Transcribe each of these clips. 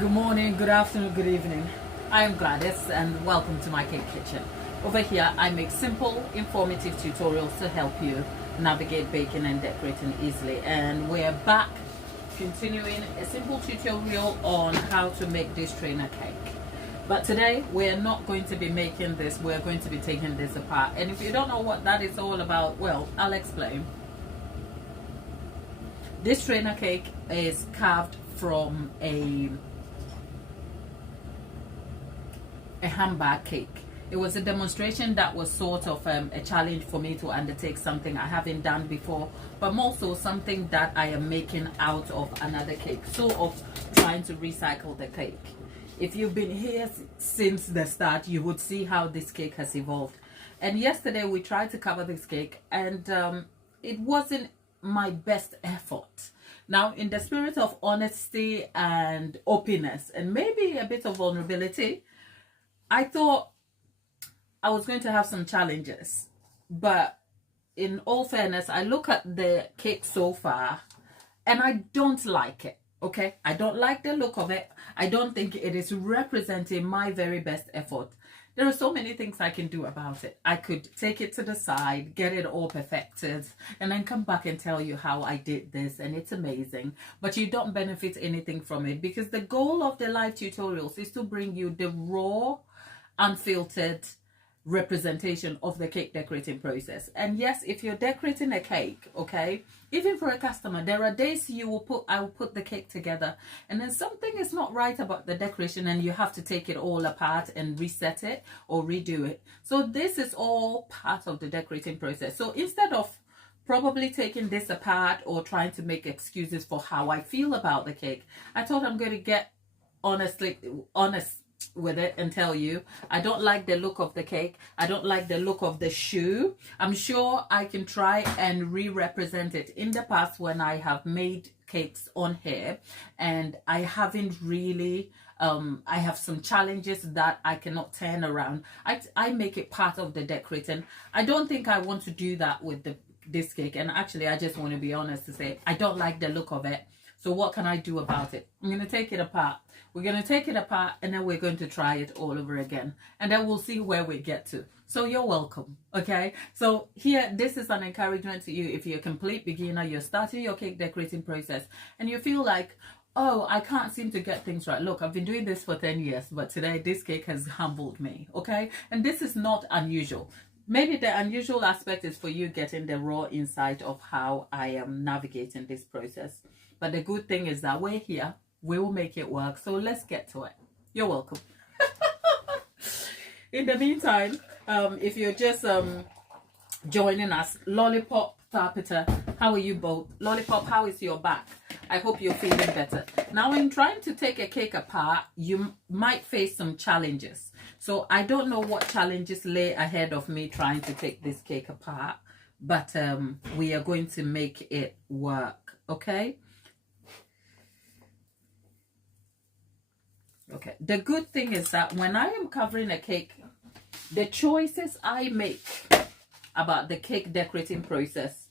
Good morning, good afternoon, good evening. I am Gladys and welcome to my cake kitchen. Over here I make simple, informative tutorials to help you navigate baking and decorating easily. And we're back continuing a simple tutorial on how to make this trainer cake. But today we're not going to be making this, we're going to be taking this apart. And if you don't know what that is all about, well, I'll explain. This trainer cake is carved from a handbag cake. It was a demonstration that was sort of a challenge for me to undertake something I haven't done before, but more so something that I am making out of another cake, sort of trying to recycle the cake. If you've been here since the start, you would see how this cake has evolved. And yesterday we tried to cover this cake and it wasn't my best effort. Now, in the spirit of honesty and openness and maybe a bit of vulnerability, I thought I was going to have some challenges, but in all fairness, I look at the cake so far and I don't like it. Okay, I don't like the look of it. I don't think it is representing my very best effort. There are so many things I can do about it. I could take it to the side, get it all perfected, and then come back and tell you how I did this and it's amazing. But you don't benefit anything from it because the goal of the live tutorials is to bring you the raw, unfiltered representation of the cake decorating process. And yes, if you're decorating a cake, okay, even for a customer, there are days I will put the cake together and then something is not right about the decoration and you have to take it all apart and reset it or redo it. So this is all part of the decorating process. So instead of probably taking this apart or trying to make excuses for how I feel about the cake, I thought I'm going to get honest with it and tell you I don't like the look of the cake. I don't like the look of the shoe. I'm sure I can try and re-represent it. In the past when I have made cakes on here and I haven't really I have some challenges that I cannot turn around. I make it part of the decorating. I don't think I want to do that with this cake, and actually I just want to be honest to say I don't like the look of it. So what can I do about it? I'm going to take it apart. We're going to take it apart and then we're going to try it all over again. And then we'll see where we get to. So you're welcome. Okay. So here, this is an encouragement to you. If you're a complete beginner, you're starting your cake decorating process and you feel like, oh, I can't seem to get things right. Look, I've been doing this for 10 years, but today this cake has humbled me. Okay. And this is not unusual. Maybe the unusual aspect is for you getting the raw insight of how I am navigating this process. But the good thing is that we're here. We will make it work. So let's get to it. You're welcome. In the meantime, if you're just joining us, Lollipop, Tarpita, how are you both? Lollipop, how is your back? I hope you're feeling better. Now, in trying to take a cake apart, you might face some challenges. So I don't know what challenges lay ahead of me trying to take this cake apart, but we are going to make it work, okay? Okay, the good thing is that when I am covering a cake, the choices I make about the cake decorating process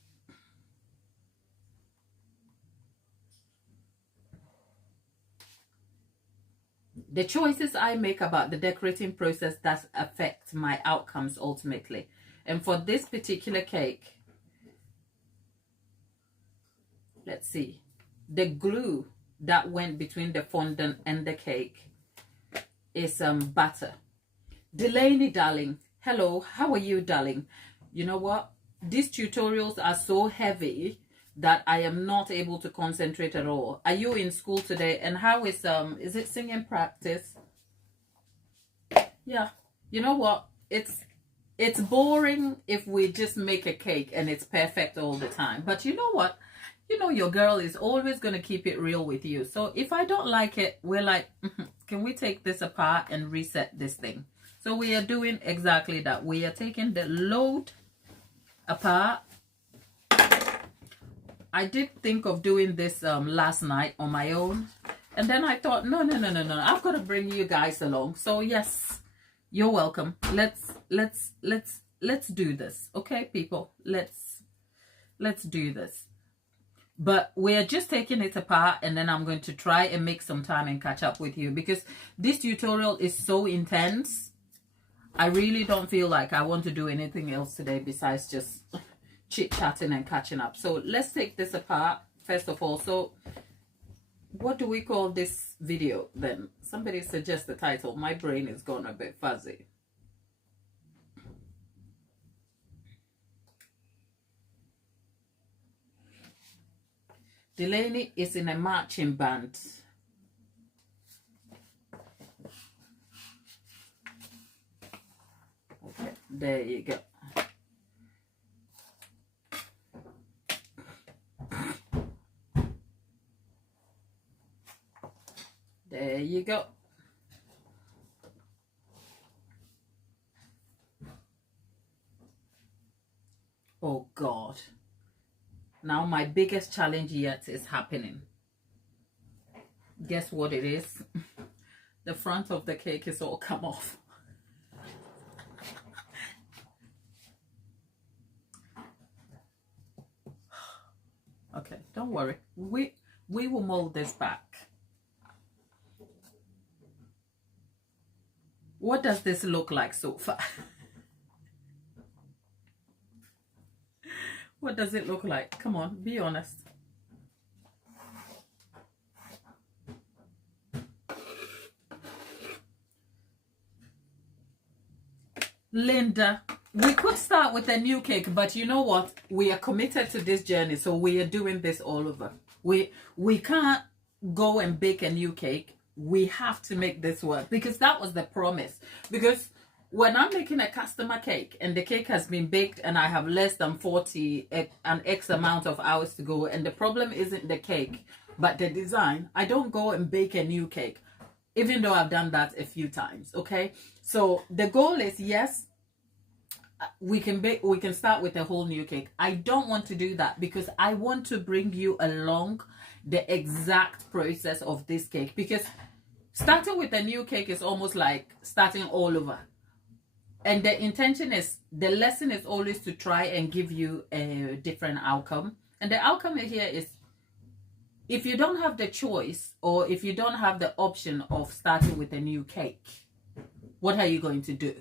that affect my outcomes ultimately. And for this particular cake, let's see, the glue that went between the fondant and the cake is butter. Delaney, darling, hello, how are you, darling? You know what, these tutorials are so heavy that I am not able to concentrate at all. Are you in school today? And how is it singing practice? Yeah, you know what, it's boring if we just make a cake and it's perfect all the time. But you know what, you know your girl is always going to keep it real with you. So if I don't like it, we're like, can we take this apart and reset this thing? So we are doing exactly that. We are taking the load apart. I did think of doing this last night on my own. And then I thought, no. I've got to bring you guys along. So yes, you're welcome. Let's do this. Okay, people, let's do this. But we're just taking it apart, and then I'm going to try and make some time and catch up with you, because this tutorial is so intense. I really don't feel like I want to do anything else today besides just chit-chatting and catching up. So let's take this apart first of all. So what do we call this video then? Somebody suggest the title. My brain is gone a bit fuzzy. Delaney is in a marching band. Okay, there you go. There you go. Oh God. Now my biggest challenge yet is happening. Guess what it is? The front of the cake is all come off. Okay, don't worry. We will mold this back. What does this look like so far? What does it look like? Come on, be honest. Linda, we could start with a new cake, but you know what? We are committed to this journey, so we are doing this all over. We can't go and bake a new cake. We have to make this work, because that was the promise. Because when I'm making a customer cake and the cake has been baked and I have less than 40 an X amount of hours to go, and the problem isn't the cake but the design, I don't go and bake a new cake, even though I've done that a few times. Okay, so the goal is, yes, we can start with a whole new cake. I don't want to do that, because I want to bring you along the exact process of this cake, because starting with a new cake is almost like starting all over. And the intention is, the lesson is always to try and give you a different outcome. And the outcome here is, if you don't have the choice, or if you don't have the option of starting with a new cake, what are you going to do?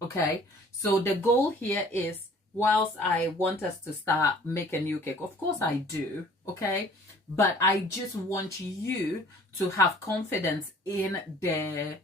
Okay, so the goal here is, whilst I want us to start make a new cake, of course I do, okay, but I just want you to have confidence in the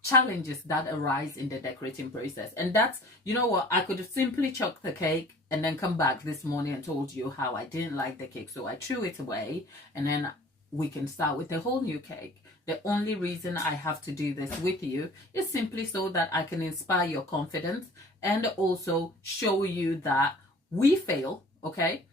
challenges that arise in the decorating process. And that's, you know what, I could have simply chucked the cake and then come back this morning and told you how I didn't like the cake, so I threw it away, and then we can start with a whole new cake. The only reason I have to do this with you is simply so that I can inspire your confidence, and also show you that we fail, okay?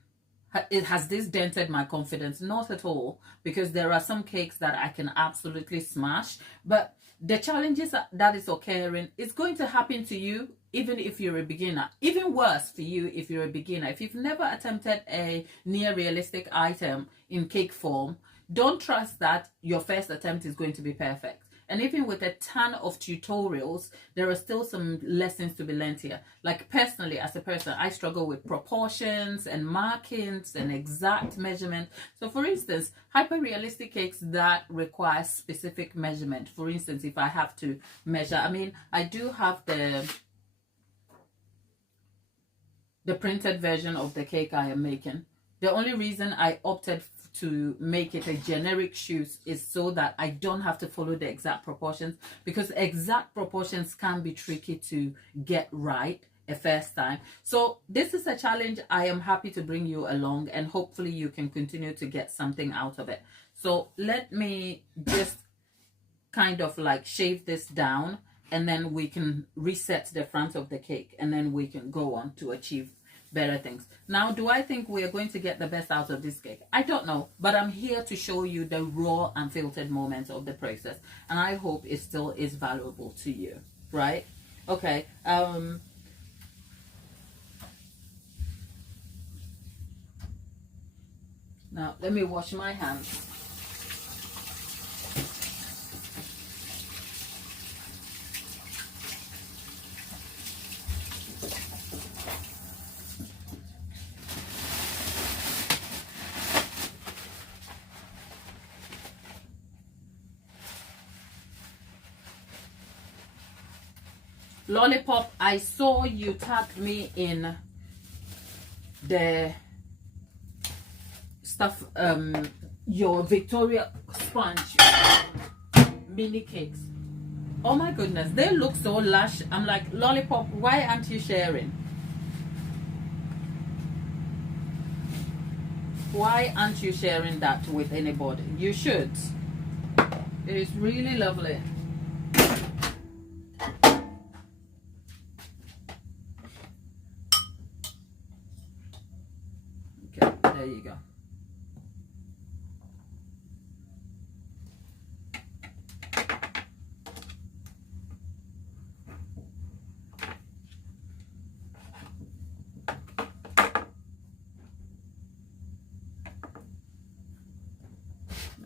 Has this dented my confidence? Not at all, because there are some cakes that I can absolutely smash, but the challenges that is occurring is going to happen to you even if you're a beginner. Even worse for you if you're a beginner. If you've never attempted a near realistic item in cake form, don't trust that your first attempt is going to be perfect. And even with a ton of tutorials, there are still some lessons to be learned here. Like, personally, as a person, I struggle with proportions and markings and exact measurement. So for instance, hyper-realistic cakes that require specific measurement. For instance, if I have to measure, I mean, I do have the printed version of the cake I am making. The only reason I opted to make it a generic shoes is so that I don't have to follow the exact proportions, because exact proportions can be tricky to get right a first time. So this is a challenge I am happy to bring you along, and hopefully you can continue to get something out of it. So let me just kind of like shave this down, and then we can reset the front of the cake, and then we can go on to achieve better things. Now, do I think we are going to get the best out of this cake? I don't know, but I'm here to show you the raw and filtered moments of the process, and I hope it still is valuable to you, right? Okay, now let me wash my hands. Lollipop, I saw you tagged me in the stuff, your Victoria sponge mini cakes. Oh my goodness, they look so lush. I'm like, Lollipop, why aren't you sharing? Why aren't you sharing that with anybody? You should. It is really lovely. Okay, there you go.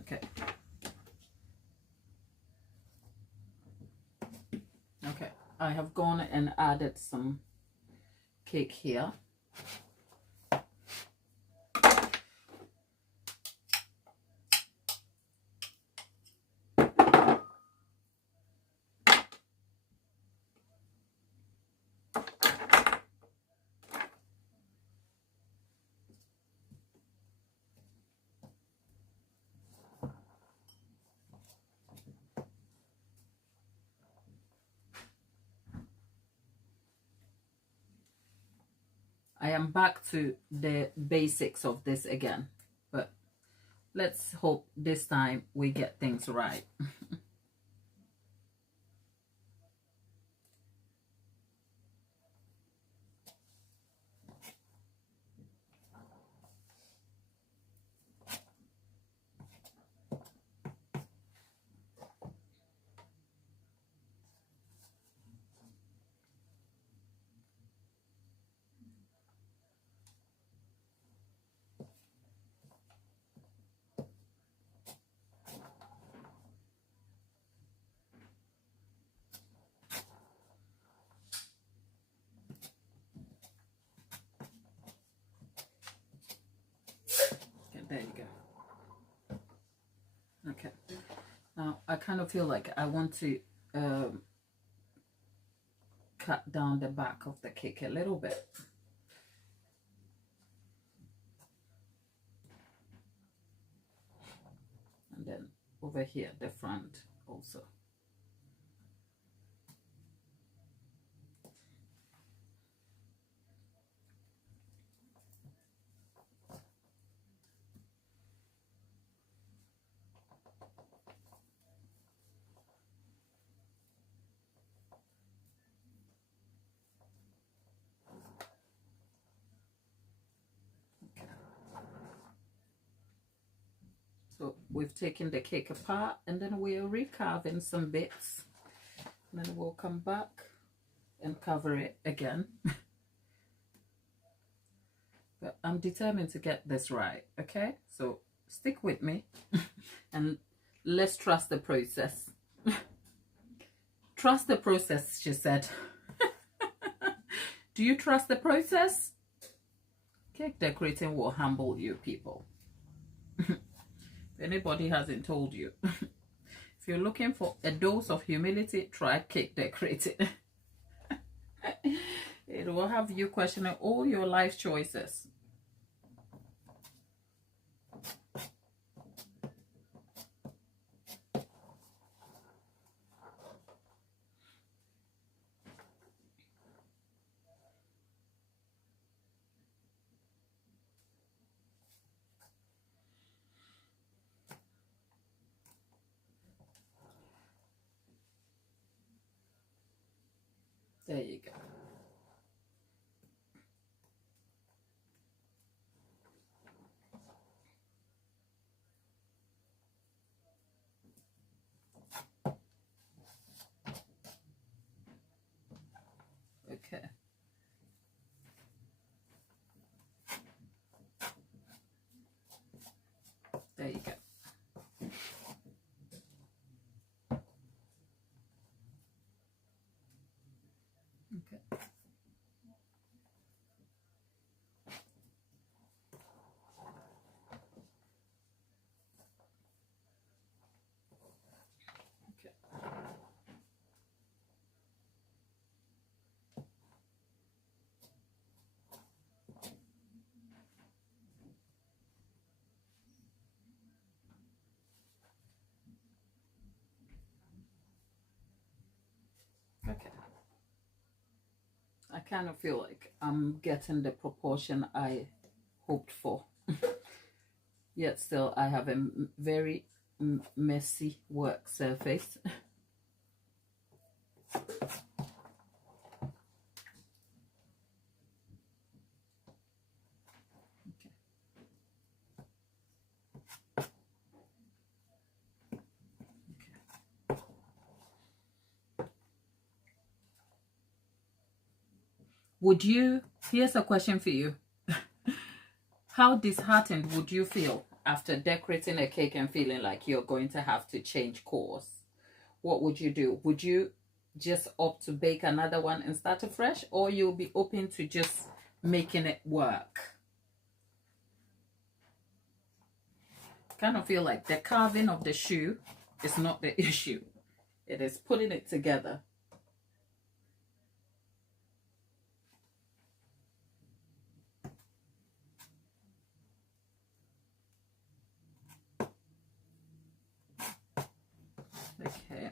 Okay. Okay, I have gone and added some cake here. I am back to the basics of this again, but let's hope this time we get things right. Okay, there you go. Okay, now I kind of feel like I want to cut down the back of the cake a little bit. And then over here, the front also. So we've taken the cake apart and then we're recarving some bits. And then we'll come back and cover it again. But I'm determined to get this right, okay? So stick with me and let's trust the process. Trust the process, she said. Do you trust the process? Cake decorating will humble you people. If anybody hasn't told you, if you're looking for a dose of humility, try cake decorating. It will have you questioning all your life choices. There you go. Okay. There you go. Okay. kind of feel like I'm getting the proportion I hoped for. Yet still I have a very messy work surface. Would you, here's a question for you. How disheartened would you feel after decorating a cake and feeling like you're going to have to change course? What would you do? Would you just opt to bake another one and start afresh, or you'll be open to just making it work? Kind of feel like the carving of the shoe is not the issue. It is putting it together. Okay.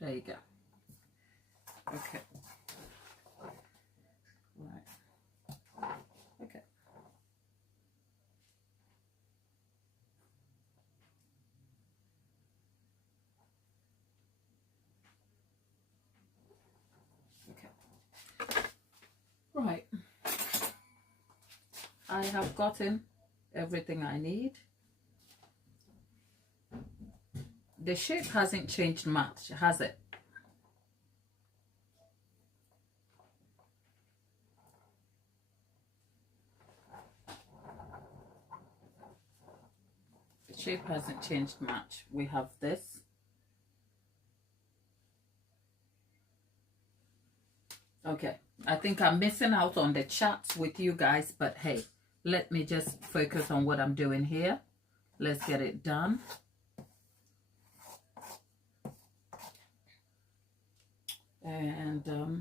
There you go. Okay. Right. Okay. Okay. Right. I have gotten everything I need. The shape hasn't changed much, has it? The shape hasn't changed much. We have this. Okay, I think I'm missing out on the chats with you guys, but hey, let me just focus on what I'm doing here. Let's get it done. And okay.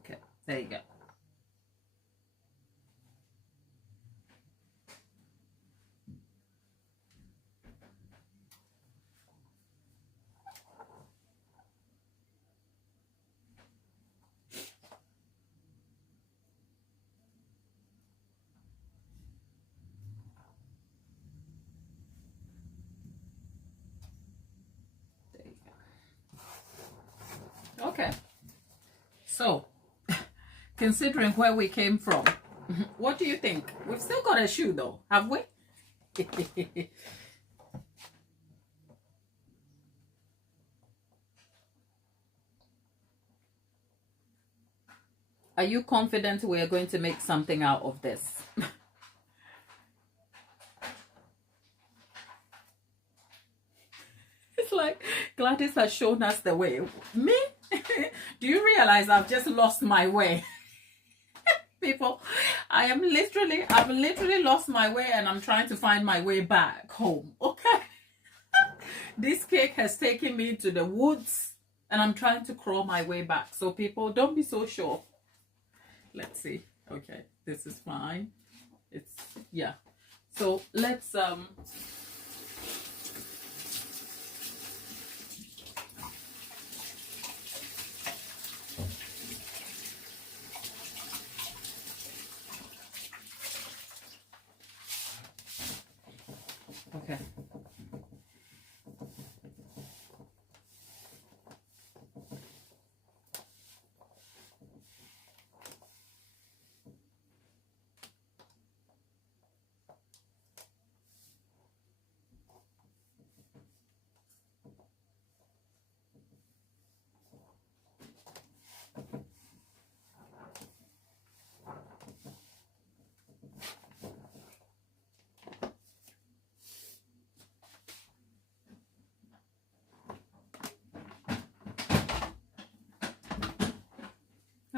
Okay, there you go. Okay, so considering where we came from, what do you think? We've still got a shoe though, have we? Are you confident we are going to make something out of this? It's like Gladys has shown us the way. Me? Do you realize I've just lost my way? People, I've literally lost my way, and I'm trying to find my way back home. Okay. This cake has taken me to the woods, and I'm trying to crawl my way back. So people, don't be so sure. Let's see. Okay, this is fine. It's, yeah. So let's okay.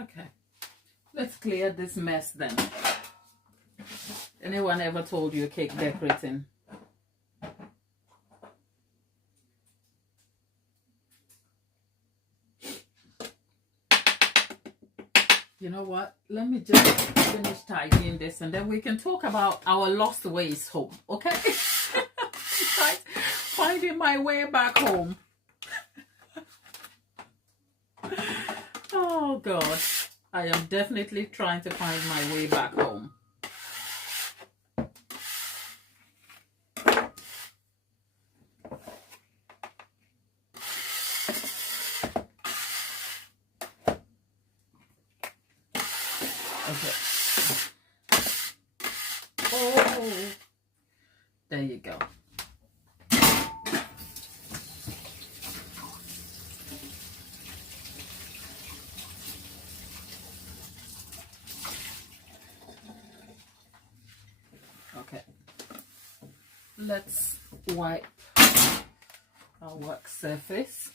Okay, let's clear this mess then. Anyone ever told you cake decorating? You know what? Let me just finish tidying this and then we can talk about our lost ways home, okay? Finding my way back home. Oh God, I am definitely trying to find my way back home. Okay. Oh, there you go. Okay. Let's wipe our work surface.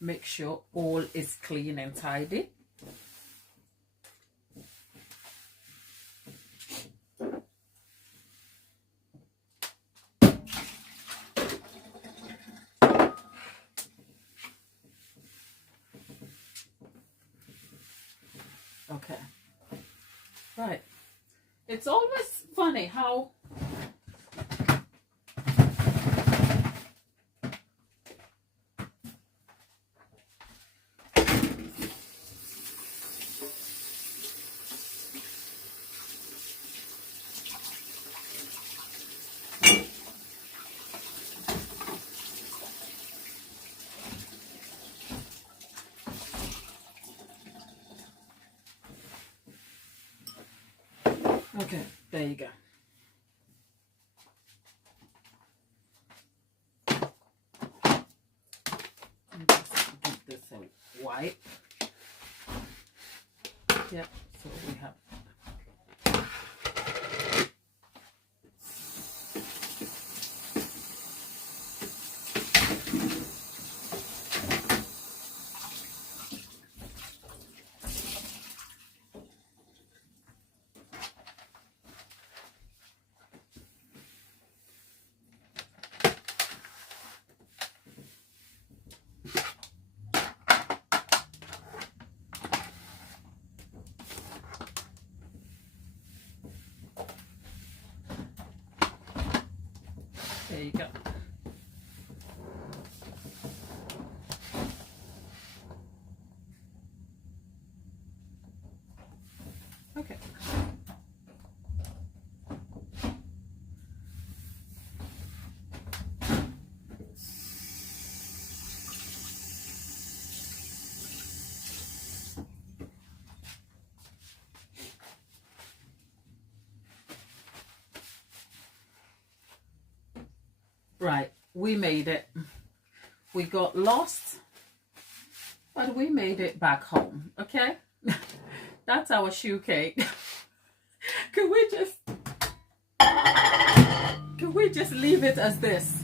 Make sure all is clean and tidy. Okay. Right. It's always funny how okay, there you go. Just give this a wipe. Yeah, so we have. There you go. Okay. Right, we made it. We got lost, but we made it back home, okay? That's our shoe cake. Can we just leave it as this?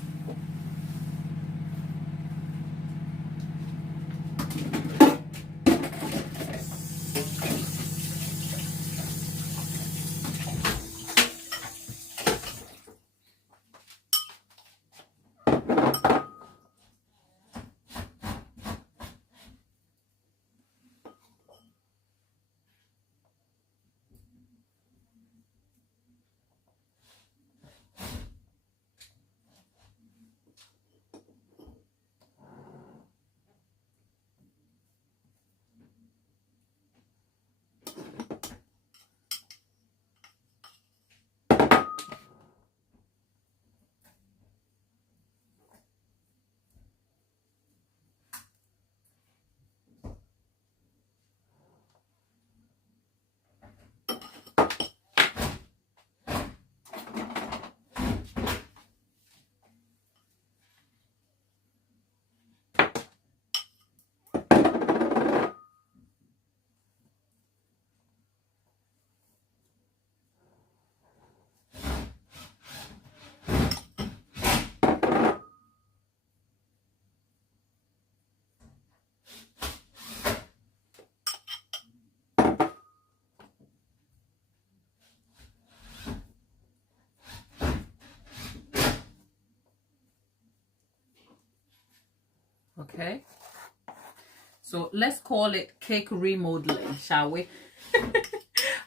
Okay, so let's call it cake remodeling, shall we?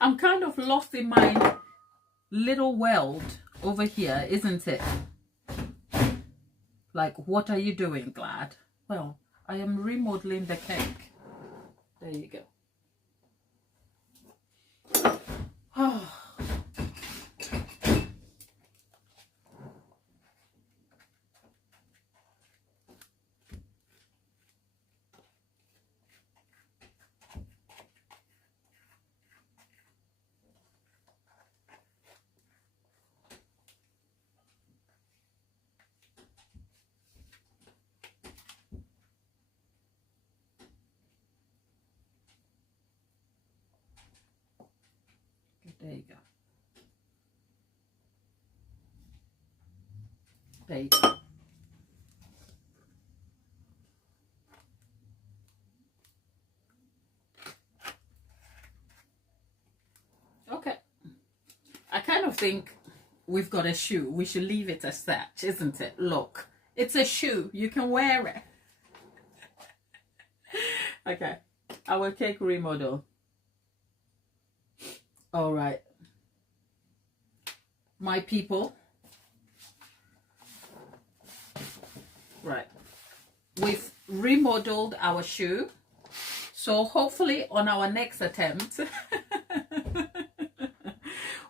I'm kind of lost in my little world over here, isn't it? Like, what are you doing, Glad? Well, I am remodeling the cake. There you go. Oh. There you go. There you go. Okay. I kind of think we've got a shoe. We should leave it as such, isn't it? Look, it's a shoe. You can wear it. Okay. Our cake remodel. All right. My people. Right. We've remodeled our shoe. So hopefully on our next attempt,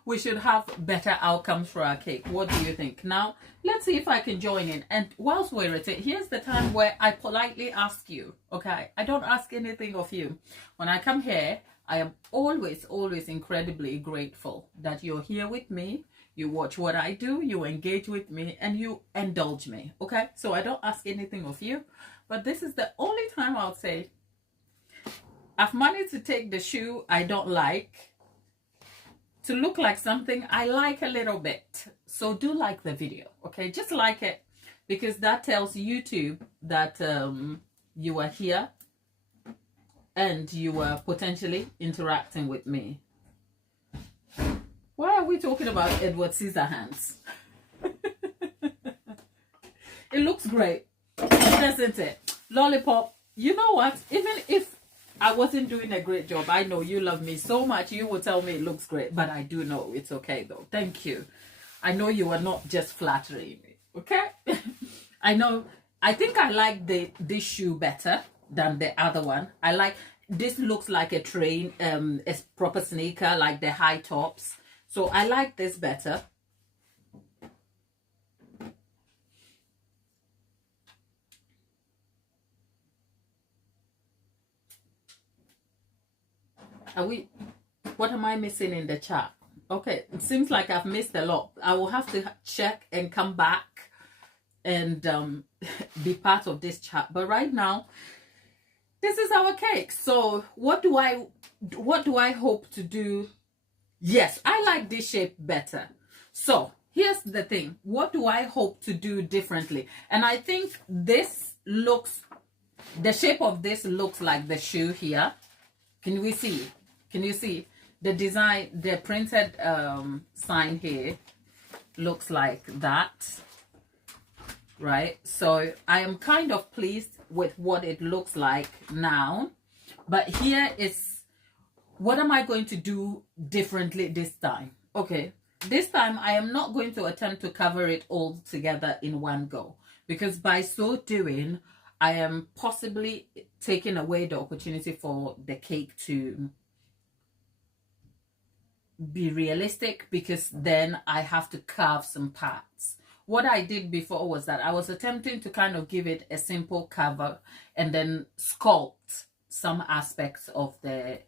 we should have better outcomes for our cake. What do you think? Now, let's see if I can join in. And whilst we're at it, here's the time where I politely ask you, okay? I don't ask anything of you. When I come here, I am always, always incredibly grateful that you're here with me. You watch what I do, you engage with me, and you indulge me, okay? So I don't ask anything of you. But this is the only time I'll say, I've managed to take the shoe I don't like to look like something I like a little bit. So do like the video, okay? Just like it, because that tells YouTube that you are here and you are potentially interacting with me. Why are we talking about Edward Scissorhands? It looks great, doesn't it? Lollipop, you know what? Even if I wasn't doing a great job, I know you love me so much, you will tell me it looks great, but I do know it's okay though. Thank you. I know you are not just flattering me, okay? I know, I think I like this shoe better than the other one. I like, this looks like a train, a proper sneaker, like the high tops. So I like this better. What am I missing in the chat? Okay, it seems like I've missed a lot. I will have to check and come back and be part of this chat. But right now, this is our cake. So what do I hope to do? Yes, I like this shape better. So here's the thing. What do I hope to do differently? And I think this looks, the shape of this looks like the shoe here. Can we see? Can you see? The design, the printed sign here looks like that, right? So I am kind of pleased with what it looks like now. But here is, what am I going to do differently this time? Okay, this time I am not going to attempt to cover it all together in one go, because by so doing, I am possibly taking away the opportunity for the cake to be realistic, because then I have to carve some parts. What I did before was that I was attempting to kind of give it a simple cover and then sculpt some aspects of the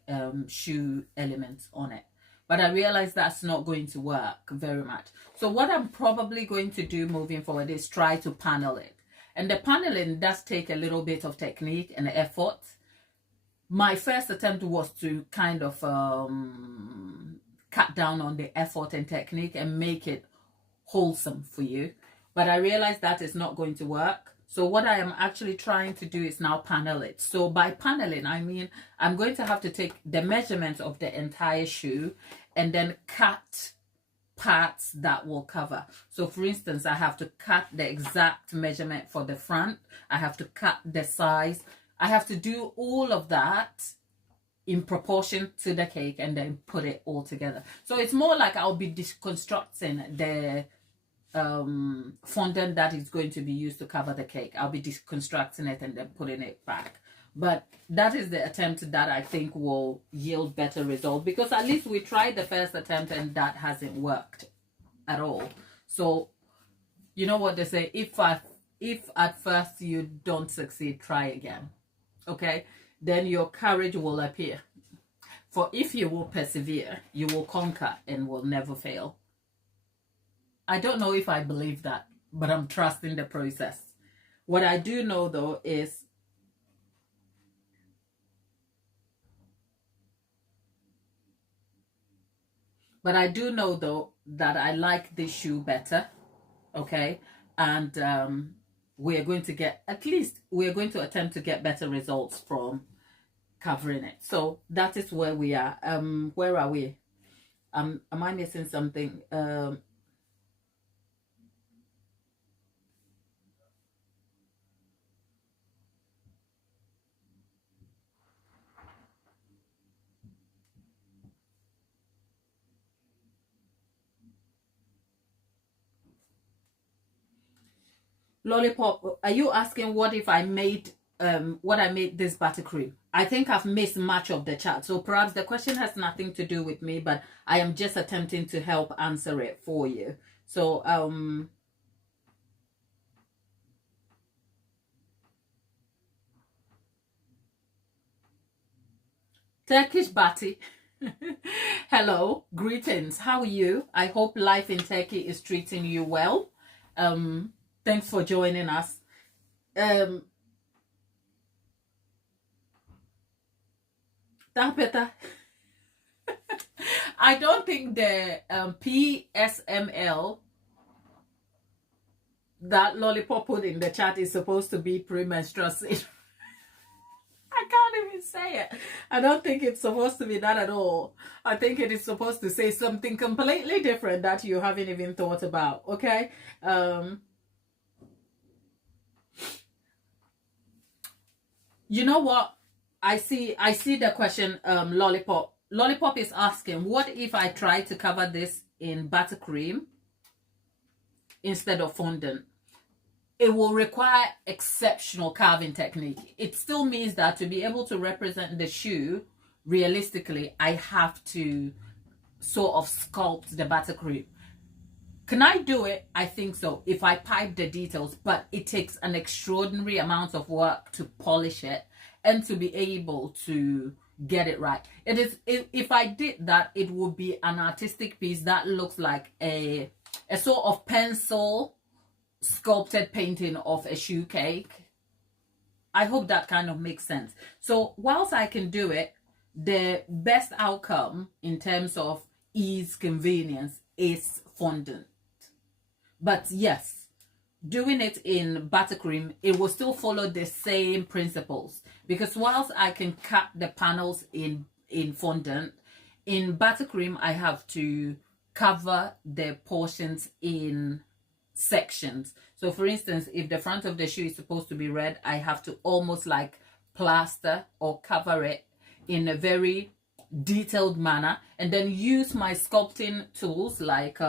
shoe elements on it. But I realized that's not going to work very much. So what I'm probably going to do moving forward is try to panel it. And the paneling does take a little bit of technique and effort. My first attempt was to kind of cut down on the effort and technique and make it wholesome for you. But I realized that is not going to work. So what I am actually trying to do is now panel it. So by paneling, I mean, I'm going to have to take the measurements of the entire shoe and then cut parts that will cover. So for instance, I have to cut the exact measurement for the front. I have to cut the size. I have to do all of that in proportion to the cake and then put it all together. So it's more like I'll be deconstructing the fondant that is going to be used to cover the cake. I'll be deconstructing it and then putting it back. But that is the attempt that I think will yield better results, because at least we tried the first attempt and that hasn't worked at all. So you know what they say, if at first you don't succeed, try again. Okay, then your courage will appear. For if you will persevere, you will conquer and will never fail. I don't know if I believe that, but I'm trusting the process. What I do know though is that I like this shoe better. Okay, and we're going to attempt to get better results from covering it. So that is where we are. Where are we? Am I missing something? Lollipop, are you asking what if I made what I made this buttercream? I think I've missed much of the chat, so perhaps the question has nothing to do with me, but I am just attempting to help answer it for you. So Turkish Batty. Hello, greetings. How are you? I hope life in Turkey is treating you well. Thanks for joining us. Tapeta. I don't think the PSML that Lollipop put in the chat is supposed to be premenstrual syndrome. I can't even say it. I don't think it's supposed to be that at all. I think it is supposed to say something completely different that you haven't even thought about. Okay. You know what? I see the question. Lollipop is asking, what if I try to cover this in buttercream instead of fondant? It will require exceptional carving technique. It still means that to be able to represent the shoe realistically, I have to sort of sculpt the buttercream. Can I do it? I think so, if I pipe the details, but it takes an extraordinary amount of work to polish it and to be able to get it right. If I did that, it would be an artistic piece that looks like a sort of pencil sculpted painting of a shoe cake. I hope that kind of makes sense. So whilst I can do it, the best outcome in terms of ease, convenience is fondant. But yes, doing it in buttercream, it will still follow the same principles, because whilst I can cut the panels in fondant, in buttercream I have to cover the portions in sections. So for instance, if the front of the shoe is supposed to be red, I have to almost like plaster or cover it in a very detailed manner, and then use my sculpting tools like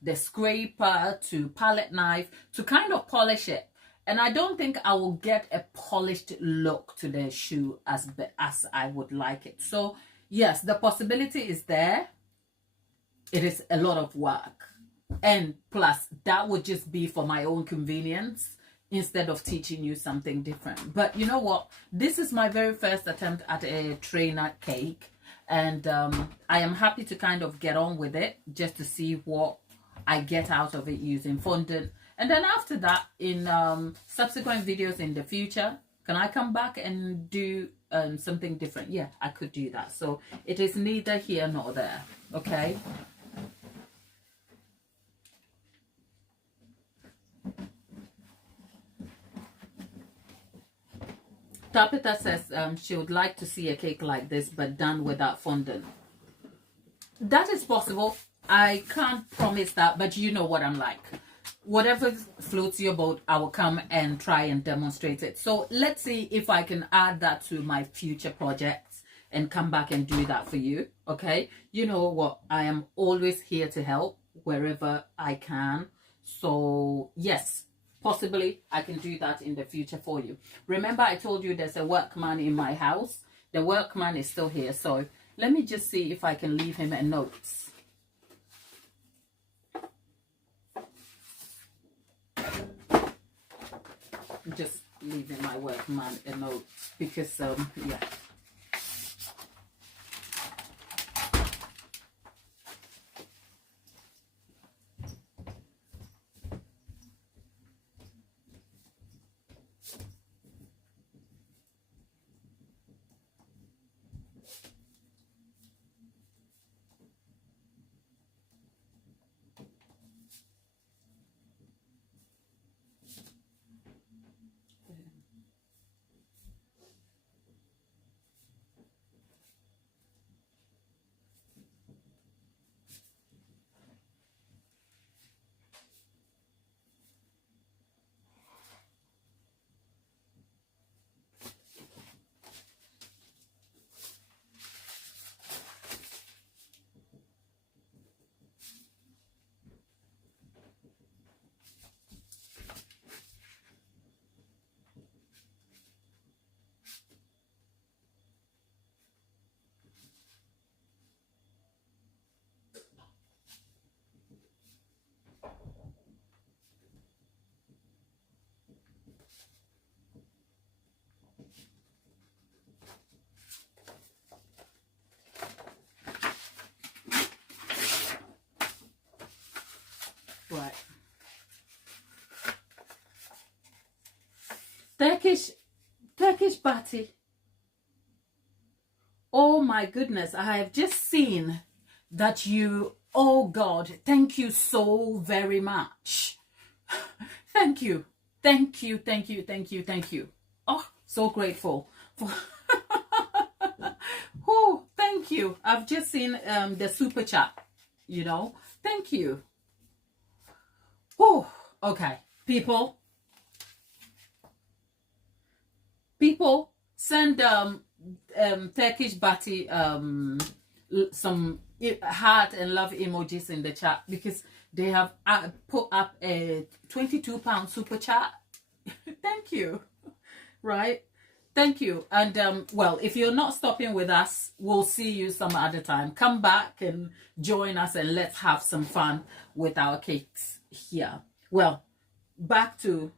the scraper to palette knife to kind of polish it. And I don't think I will get a polished look to the shoe as I would like it. So yes, the possibility is there. It is a lot of work, and plus that would just be for my own convenience instead of teaching you something different. But you know what, this is my very first attempt at a trainer cake, and I am happy to kind of get on with it just to see what I get out of it using fondant. And then after that, in subsequent videos in the future, can I come back and do something different? Yeah, I could do that. So it is neither here nor there. Okay. Tapita says she would like to see a cake like this, but done without fondant. That is possible. I can't promise that, but you know what I'm like. Whatever floats your boat, I will come and try and demonstrate it. So let's see if I can add that to my future projects and come back and do that for you. Okay, you know what, I am always here to help wherever I can. So yes, possibly I can do that in the future for you. Remember, I told you there's a workman in my house. The workman is still here, so let me just see if I can leave him a note. Just leaving my workman a note because yeah. Right. Turkish Batty. Oh my goodness, I have just seen that you, oh God, thank you so very much. Thank you. Thank you, thank you, thank you, thank you. Oh, so grateful for oh, thank you. I've just seen the super chat, you know. Thank you. Oh, okay. People send Turkish Batty some heart and love emojis in the chat because they have put up a £22 super chat. Thank you. Right, thank you. And well, if you're not stopping with us, we'll see you some other time. Come back and join us and let's have some fun with our cakes here. Well, back to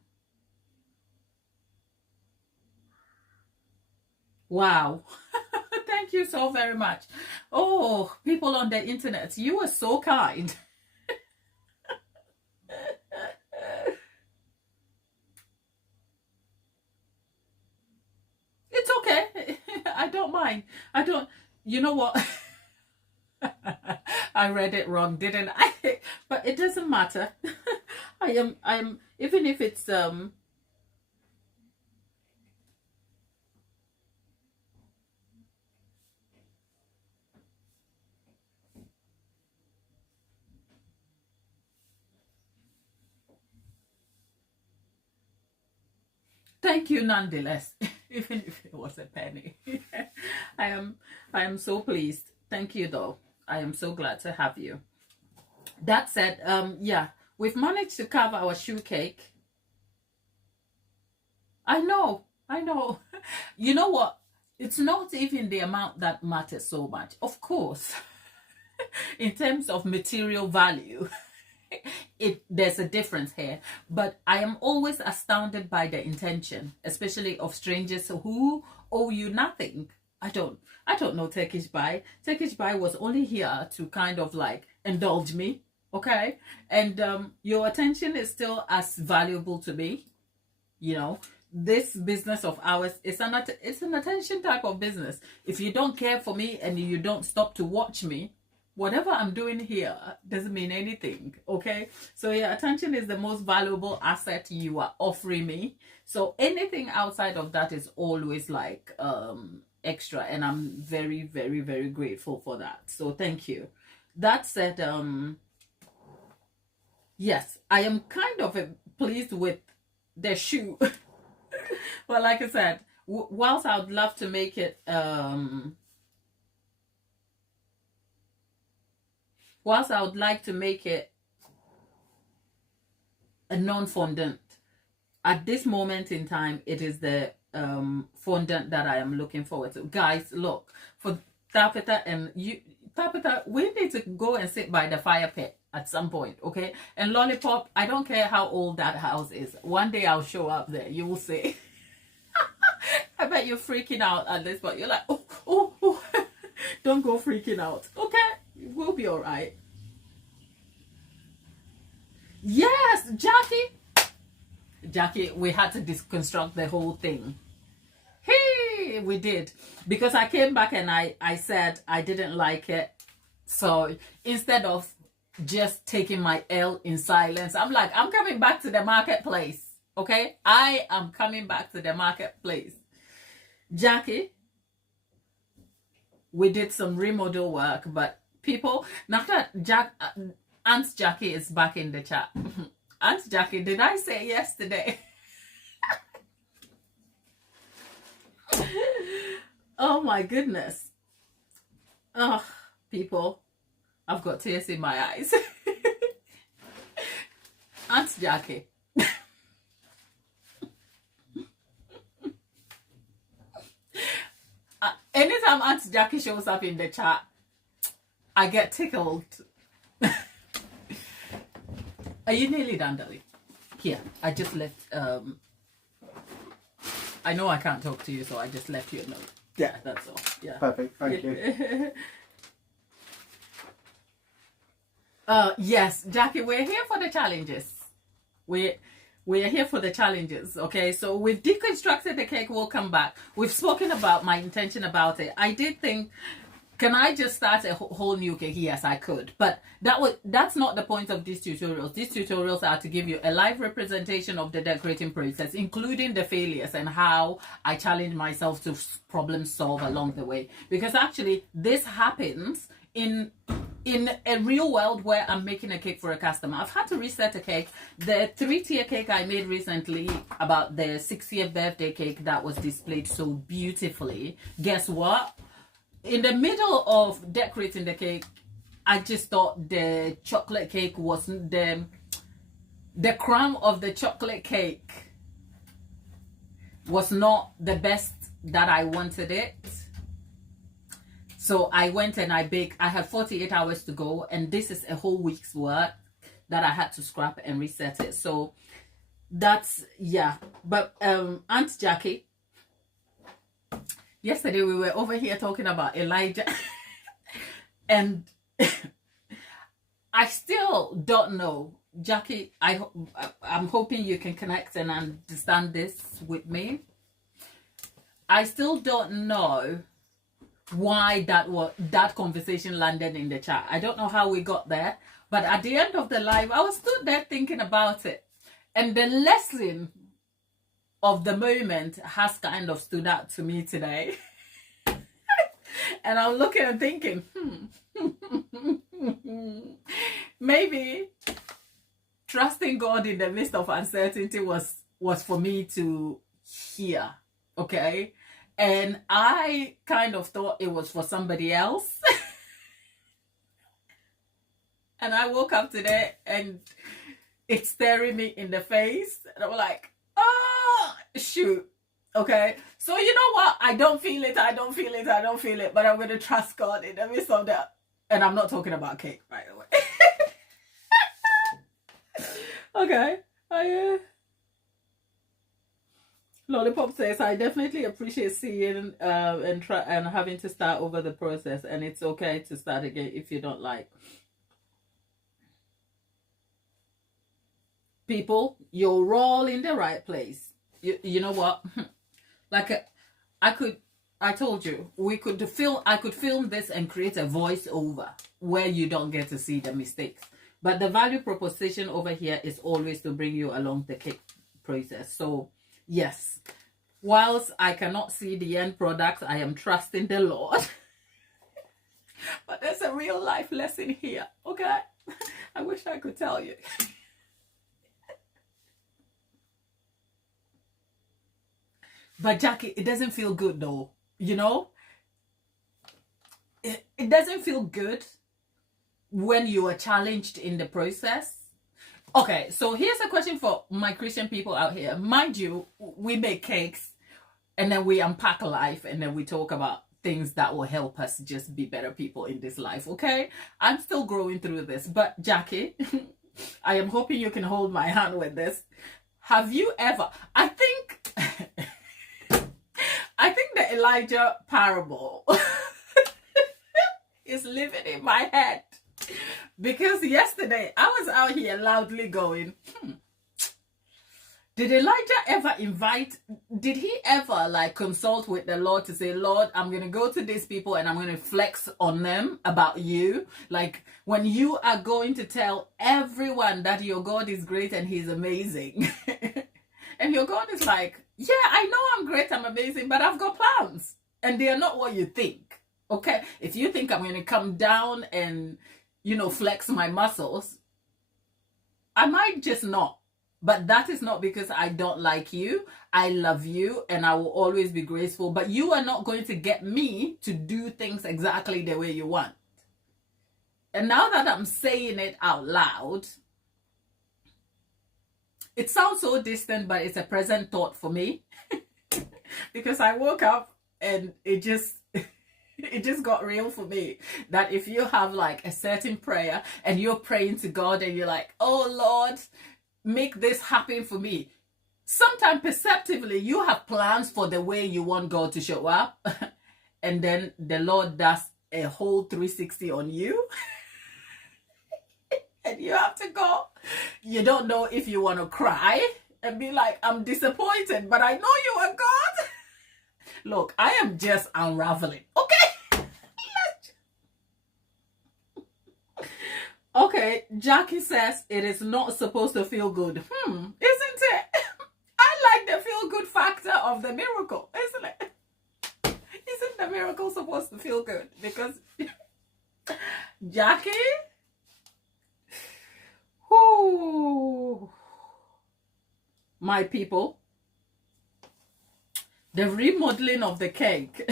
wow. Thank you so very much. Oh, people on the internet, you were so kind. It's okay. I don't mind. I don't, you know what? I read it wrong, didn't I? But it doesn't matter. I'm even if it's thank you nonetheless, even if it was a penny. I am so pleased. Thank you though. I am so glad to have you. That said, yeah, we've managed to carve our shoe cake. I know. You know what? It's not even the amount that matters so much. Of course, in terms of material value, there's a difference here, but I am always astounded by the intention, especially of strangers who owe you nothing. I don't know Turkish Bai. Turkish Bai was only here to kind of like indulge me, okay? And your attention is still as valuable to me, you know. This business of ours is it's an attention type of business. If you don't care for me and you don't stop to watch me, whatever I'm doing here doesn't mean anything, okay? So your attention is the most valuable asset you are offering me. So anything outside of that is always like extra, and I'm very, very, very grateful for that. So thank you. That said, yes, I am kind of pleased with the shoe. But like I said, whilst I would love to make it, whilst I would like to make it a non-fondant, at this moment in time, it is the fondant that I am looking forward to. Guys, look, for Tapita and you, Tapita, we need to go and sit by the fire pit at some point, okay? And Lollipop, I don't care how old that house is. One day I'll show up there. You will see. I bet you're freaking out at this point. You're like, oh, oh, oh. Don't go freaking out, okay? We'll be all right. Yes, Jackie, we had to deconstruct the whole thing. Hey, we did. Because I came back and I said I didn't like it. So instead of just taking my L in silence, I'm like, I'm coming back to the marketplace. Okay? I am coming back to the marketplace. Jackie, we did some remodel work, but people, now that Aunt Jackie is back in the chat. Aunt Jackie, did I say yesterday? Oh my goodness. Oh, people, I've got tears in my eyes. Aunt Jackie. Anytime Aunt Jackie shows up in the chat, I get tickled. Are you nearly done, Dolly? Here, I just left, I know I can't talk to you, so I just left you a note. Yeah, that's all. Yeah. Perfect, thank you. Yes, Jackie, we're here for the challenges. We're here for the challenges, okay? So we've deconstructed the cake, we'll come back. We've spoken about my intention about it. I did think, can I just start a whole new cake? Yes, I could. But that's not the point of these tutorials. These tutorials are to give you a live representation of the decorating process, including the failures and how I challenge myself to problem solve along the way. Because actually, this happens in a real world where I'm making a cake for a customer. I've had to reset a cake. The 3-tier cake I made recently about the 60th birthday cake that was displayed so beautifully. Guess what? In the middle of decorating the cake, I just thought the chocolate cake wasn't the crumb of the chocolate cake was not the best that I wanted it. So I went and I baked. I had 48 hours to go, and this is a whole week's work that I had to scrap and reset it. So that's, yeah. But Aunt Jackie, yesterday we were over here talking about Elijah and I still don't know, Jackie. I'm hoping you can connect and understand this with me. I still don't know why that conversation landed in the chat. I don't know how we got there, but at the end of the live, I was stood there thinking about it, and the lesson of the moment has kind of stood out to me today. And I'm looking and thinking, maybe trusting God in the midst of uncertainty was for me to hear, okay? And I kind of thought it was for somebody else. And I woke up today and it's staring me in the face. And I'm like, oh, shoot. Okay. So you know what? I don't feel it. I don't feel it. But I'm going to trust God in the midst of that. And I'm not talking about cake, by the way. Okay. Lollipop says, I definitely appreciate seeing and having to start over the process, and it's okay to start again if you don't like. People, you're all in the right place. You know what? Like I told you, I could film this and create a voiceover where you don't get to see the mistakes. But the value proposition over here is always to bring you along the cake process. So yes, whilst I cannot see the end product, I am trusting the Lord But there's a real life lesson here, okay? I wish I could tell you. But Jackie, it doesn't feel good though, you know? It doesn't feel good when you are challenged in the process. Okay, so here's a question for my Christian people out here. Mind you, we make cakes and then we unpack life and then we talk about things that will help us just be better people in this life, okay? I'm still growing through this. But Jackie, I am hoping you can hold my hand with this. Have you ever, I think the Elijah parable is living in my head. Because yesterday I was out here loudly going, did he ever like consult with the Lord to say, Lord, I'm going to go to these people and I'm going to flex on them about you? Like when you are going to tell everyone that your God is great and he's amazing. And your God is like, yeah, I know I'm great, I'm amazing, but I've got plans. And they are not what you think. Okay? If you think I'm going to come down and, you know, flex my muscles, I might just not. But that is not because I don't like you. I love you and I will always be graceful. But you are not going to get me to do things exactly the way you want. And now that I'm saying it out loud, it sounds so distant, but it's a present thought for me. Because I woke up and it just got real for me. That if you have like a certain prayer and you're praying to God and you're like, oh Lord, make this happen for me. Sometimes perceptively, you have plans for the way you want God to show up. And then the Lord does a whole 360 on you. And you have to go. You don't know if you want to cry and be like, I'm disappointed, but I know you are God. Look, I am just unraveling. Okay? Okay, Jackie says it is not supposed to feel good. Isn't it? I like the feel good factor of the miracle, isn't it? Isn't the miracle supposed to feel good? Because Jackie, whoo, my people, the remodeling of the cake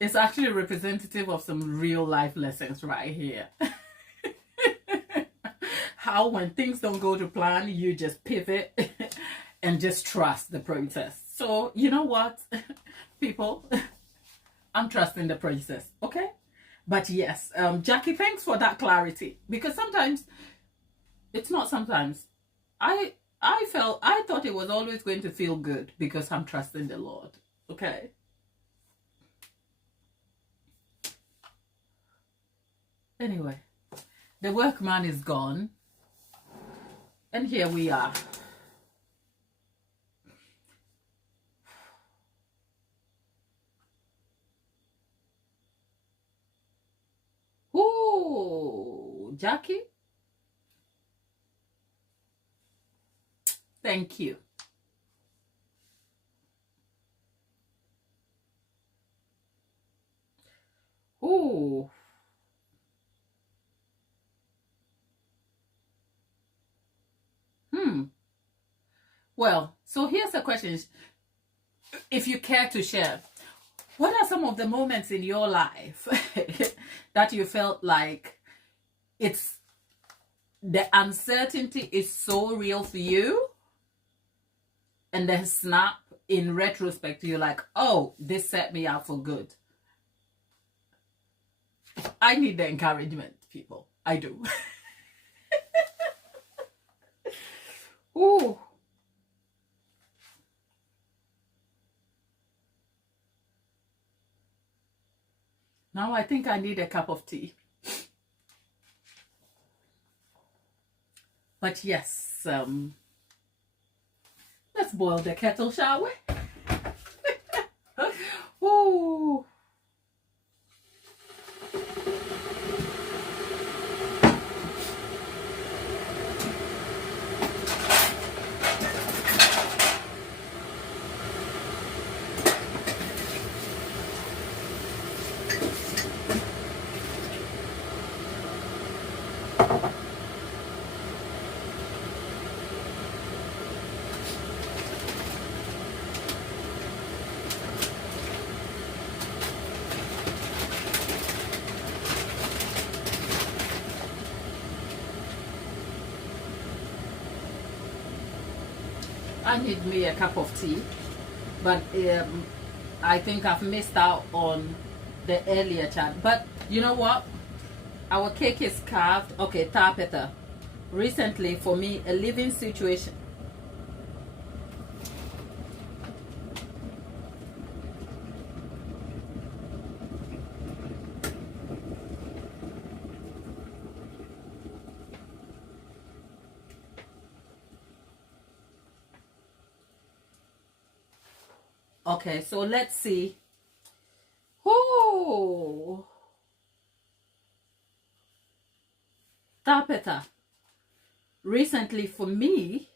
is actually representative of some real life lessons right here. How when things don't go to plan, you just pivot and just trust the process. So you know what, people, I'm trusting the process, okay? But yes, Jackie, thanks for that clarity. Because sometimes, it's not sometimes, I thought it was always going to feel good because I'm trusting the Lord, okay? Anyway, the workman is gone. And here we are. Ooh, Jackie. Thank you. Ooh. Well, so here's a question. If you care to share, what are some of the moments in your life that you felt like the uncertainty is so real for you, and then snap, in retrospect, you're like, oh, this set me up for good. I need the encouragement, people. I do. Ooh. Now I think I need a cup of tea. But yes, let's boil the kettle, shall we? Ooh. I need me a cup of tea, but I think I've missed out on the earlier chat. But you know what? Our cake is carved. Okay, Tapeta. Recently, for me, a living situation. Okay, so let's see. Oh, Tapeta. Recently, for me,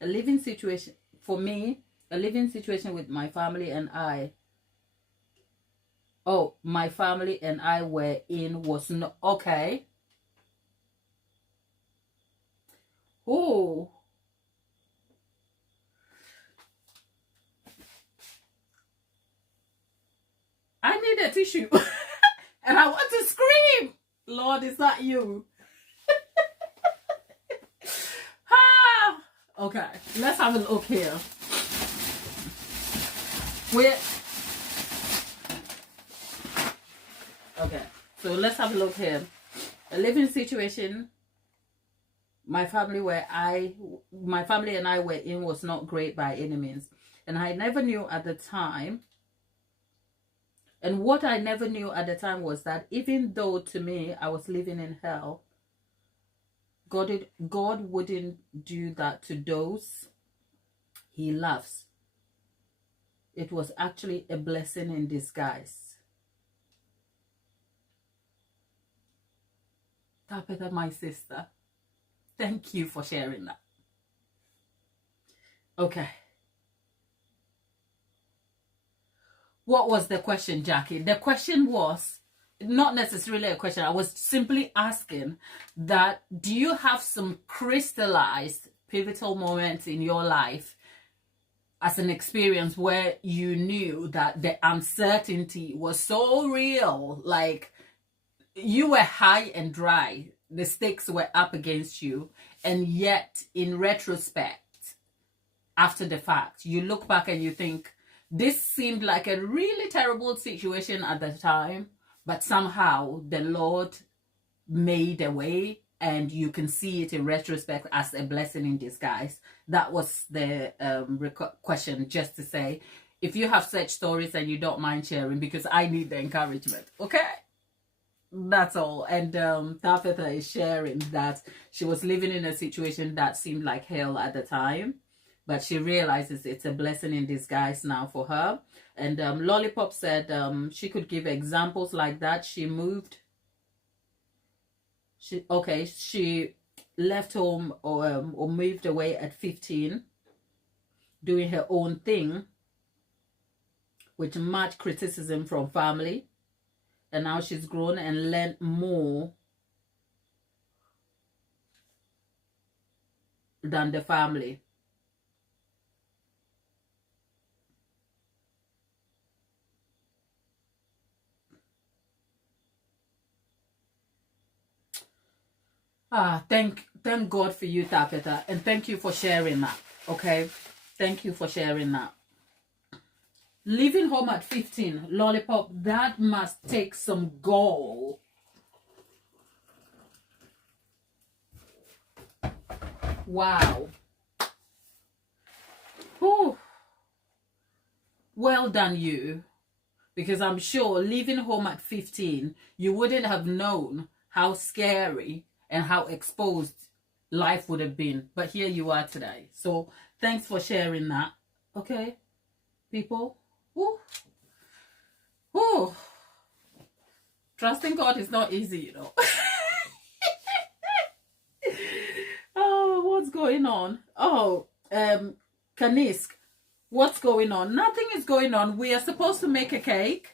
a living situation. For me, a living situation with my family and I. Oh, my family and I were in was not okay. Oh, I need a tissue and I want to scream. Lord, is that you? Ah, okay, let's have a look here. Okay, so let's have a look here. A living situation my family and I were in was not great by any means. And I never knew at the time. And what I never knew at the time was that even though to me I was living in hell, God wouldn't do that to those he loves. It was actually a blessing in disguise. Tapeta, my sister, thank you for sharing that. Okay. What was the question, Jackie? The question was not necessarily a question. I was simply asking that, do you have some crystallized pivotal moments in your life as an experience where you knew that the uncertainty was so real, like you were high and dry, the stakes were up against you, and yet in retrospect, after the fact, you look back and you think, this seemed like a really terrible situation at the time, but somehow the Lord made a way, and you can see it in retrospect as a blessing in disguise. That was the question, just to say, if you have such stories and you don't mind sharing, because I need the encouragement. Okay, that's all. And Tafeta is sharing that she was living in a situation that seemed like hell at the time, but she realizes it's a blessing in disguise now for her. And Lollipop said she could give examples like that. She left home or moved away at 15, doing her own thing with much criticism from family. And now she's grown and learned more than the family. Thank God for you, Tapeta, and thank you for sharing that. Okay, thank you for sharing that. Leaving home at 15, Lollipop, that must take some gall. Wow. Whew. Well done, you. Because I'm sure leaving home at 15, you wouldn't have known how scary and how exposed life would have been. But here you are today. So thanks for sharing that. Okay, people. Woo. Woo. Trusting God is not easy, you know. Oh, what's going on? Oh, Kanisk, what's going on? Nothing is going on. We are supposed to make a cake,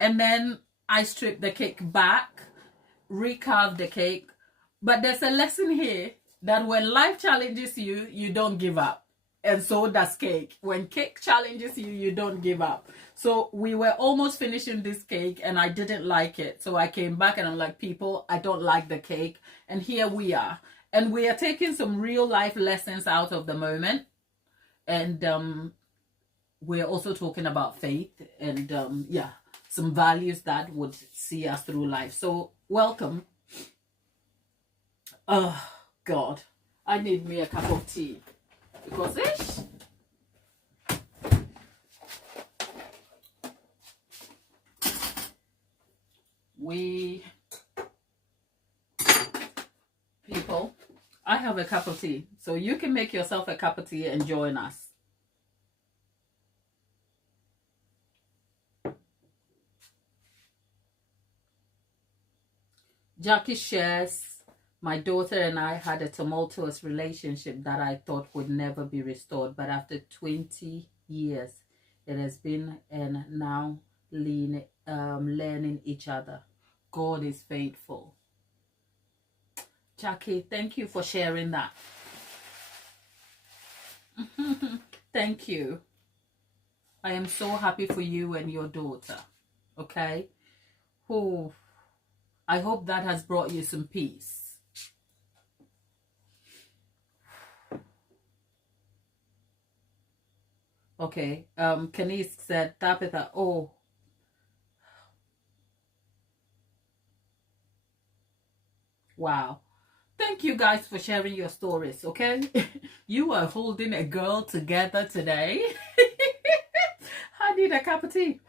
and then I strip the cake back, recarve the cake. But there's a lesson here that when life challenges you, you don't give up. And so does cake. When cake challenges you, you don't give up. So we were almost finishing this cake and I didn't like it. So I came back and I'm like, people, I don't like the cake. And here we are. And we are taking some real life lessons out of the moment. And we're also talking about faith and yeah, some values that would see us through life. So welcome. Oh God, I need me a cup of tea because we people, I have a cup of tea, so you can make yourself a cup of tea and join us. Jackie shares, my daughter and I had a tumultuous relationship that I thought would never be restored, but after 20 years, it has been, and now learning each other. God is faithful. Jackie, thank you for sharing that. Thank you. I am so happy for you and your daughter. Okay? Oh, I hope that has brought you some peace. Okay. Kenise said, Tabitha, oh. Wow. Thank you guys for sharing your stories, okay? You are holding a girl together today. I need a cup of tea.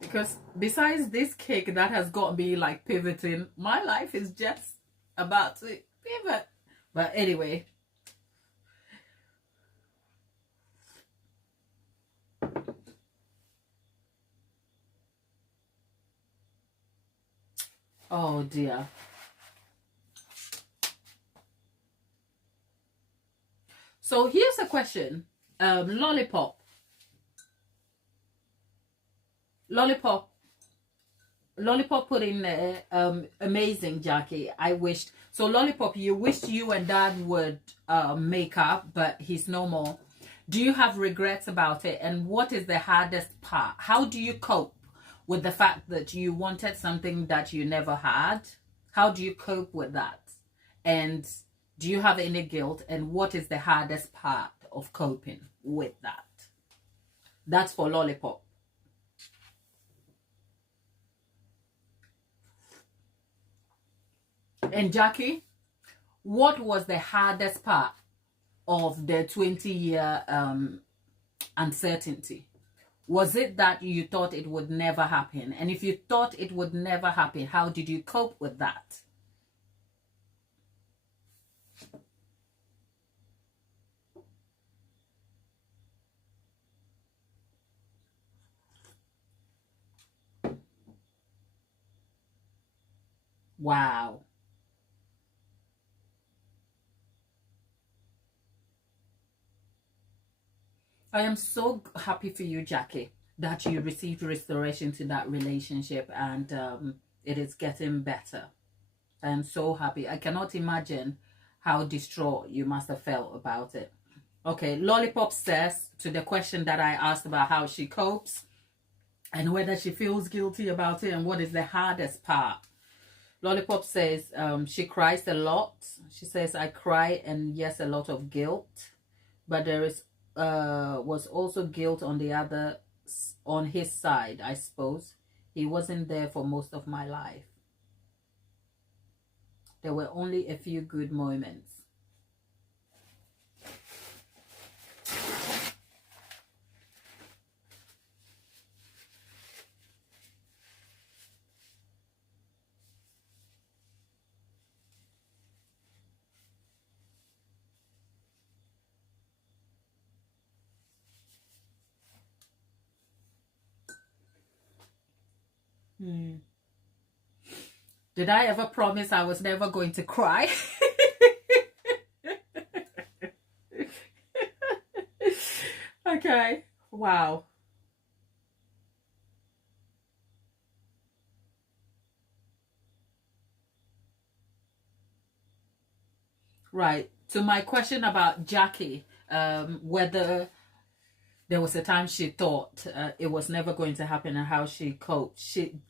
Because besides this cake that has got me like pivoting, my life is just about to pivot. But anyway. Oh dear. So here's a question. Lollipop put in there, amazing, Jackie. I wished, so Lollipop, you wished you and Dad would make up, but he's no more. Do you have regrets about it? And what is the hardest part? How do you cope with the fact that you wanted something that you never had? How do you cope with that? And do you have any guilt? And what is the hardest part of coping with that? That's for Lollipop. And Jackie, what was the hardest part of the 20-year uncertainty? Was it that you thought it would never happen? And if you thought it would never happen, how did you cope with that? Wow. I am so happy for you, Jackie, that you received restoration to that relationship and it is getting better. I am so happy. I cannot imagine how distraught you must have felt about it. Okay, Lollipop says, to the question that I asked about how she copes and whether she feels guilty about it and what is the hardest part. Lollipop says she cries a lot. She says, I cry and yes, a lot of guilt. But there is was also guilt on his side, I suppose. He wasn't there for most of my life. There were only a few good moments. Did I ever promise I was never going to cry? Okay. Wow. Right. To my question about Jackie, whether There was a time she thought it was never going to happen, and how she coped.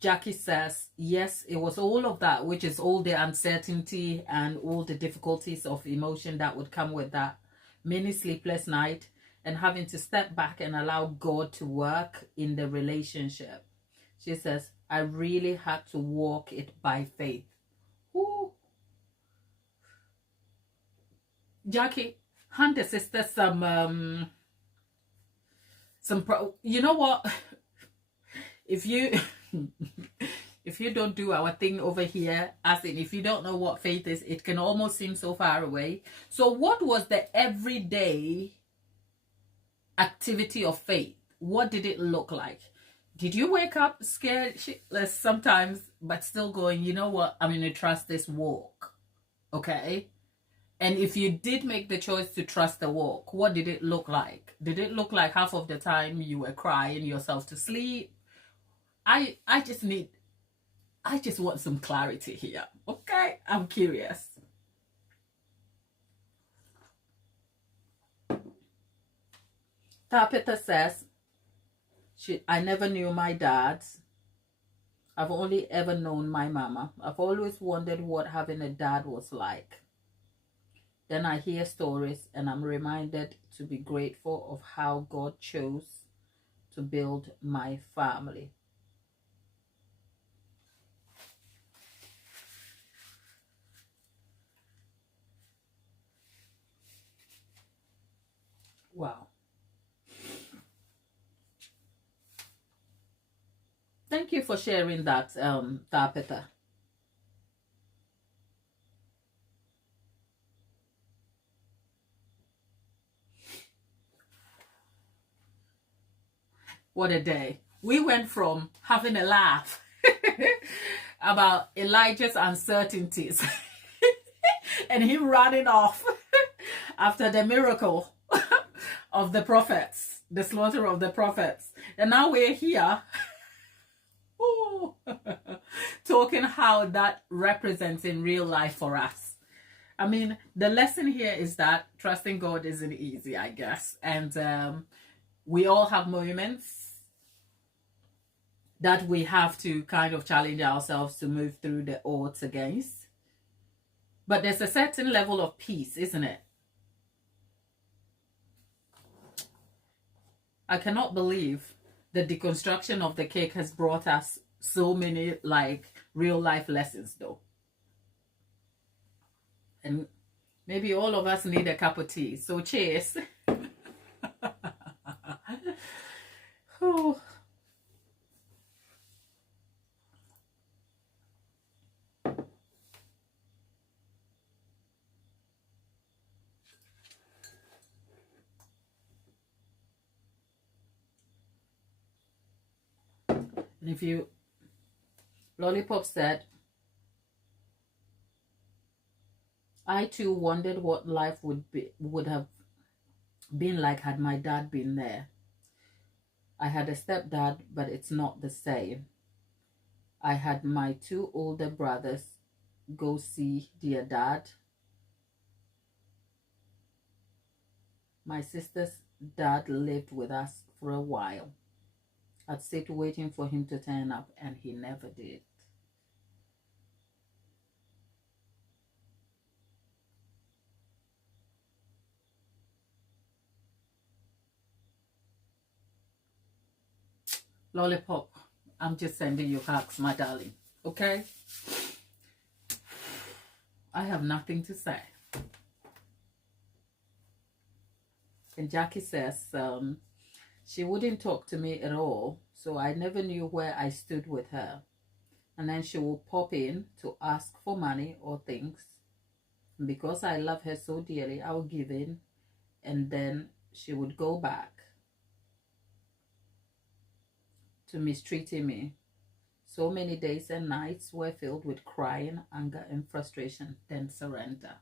Jackie says, yes, it was all of that, which is all the uncertainty and all the difficulties of emotion that would come with that. Many sleepless nights, and having to step back and allow God to work in the relationship. She says, I really had to walk it by faith. Ooh. Jackie, hand the sister some you know what? If you if you don't do our thing over here, as in if you don't know what faith is, it can almost seem so far away. So what was the everyday activity of faith? What did it look like? Did you wake up scared shitless sometimes, but still going, you know what, I'm going to trust this walk? Okay. And if you did make the choice to trust the walk, what did it look like? Did it look like half of the time you were crying yourself to sleep? I just want some clarity here. Okay? I'm curious. Tapita says, I never knew my dad. I've only ever known my mama. I've always wondered what having a dad was like. Then I hear stories and I'm reminded to be grateful of how God chose to build my family. Wow. Thank you for sharing that, Tapita. What a day. We went from having a laugh about Elijah's uncertainties and him running off after the miracle of the prophets, the slaughter of the prophets. And now we're here talking how that represents in real life for us. I mean, the lesson here is that trusting God isn't easy, I guess. And we all have moments that we have to kind of challenge ourselves to move through the odds against. But there's a certain level of peace, isn't it? I cannot believe the deconstruction of the cake has brought us so many like real life lessons though. And maybe all of us need a cup of tea. So cheers. Oh. And if you, Lollipop said, I too wondered what life would have been like had my dad been there. I had a stepdad, but it's not the same. I had my two older brothers go see their dad. My sister's dad lived with us for a while. I'd sit waiting for him to turn up, and he never did. Lollipop, I'm just sending you hugs, my darling. Okay? I have nothing to say. And Jackie says she wouldn't talk to me at all, so I never knew where I stood with her. And then she will pop in to ask for money or things. And because I love her so dearly, I will give in, and then she would go back to mistreating me. So many days and nights were filled with crying, anger, and frustration, then surrender.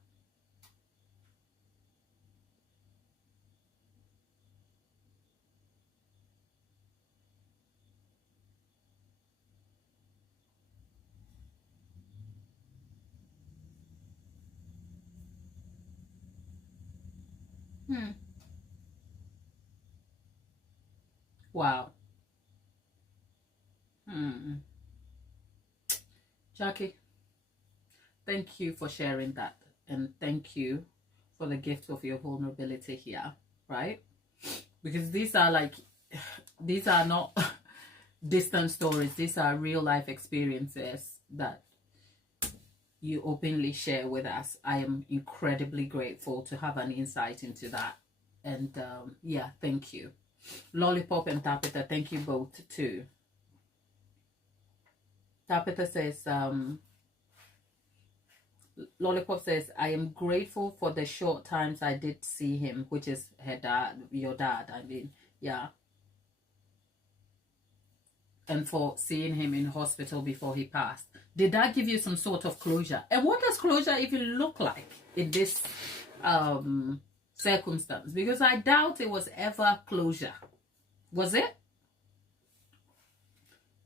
Wow. Jackie, thank you for sharing that. And thank you for the gift of your vulnerability here, right? Because these are not distant stories. These are real life experiences that you openly share with us. I am incredibly grateful to have an insight into that. And yeah, thank you. Lollipop and Tapita, thank you both too. Tapita says, Lollipop says, I am grateful for the short times I did see him, which is her dad, your dad, I mean, yeah. And for seeing him in hospital before he passed. Did that give you some sort of closure? And what does closure even look like in this circumstance? Because I doubt it was ever closure. Was it?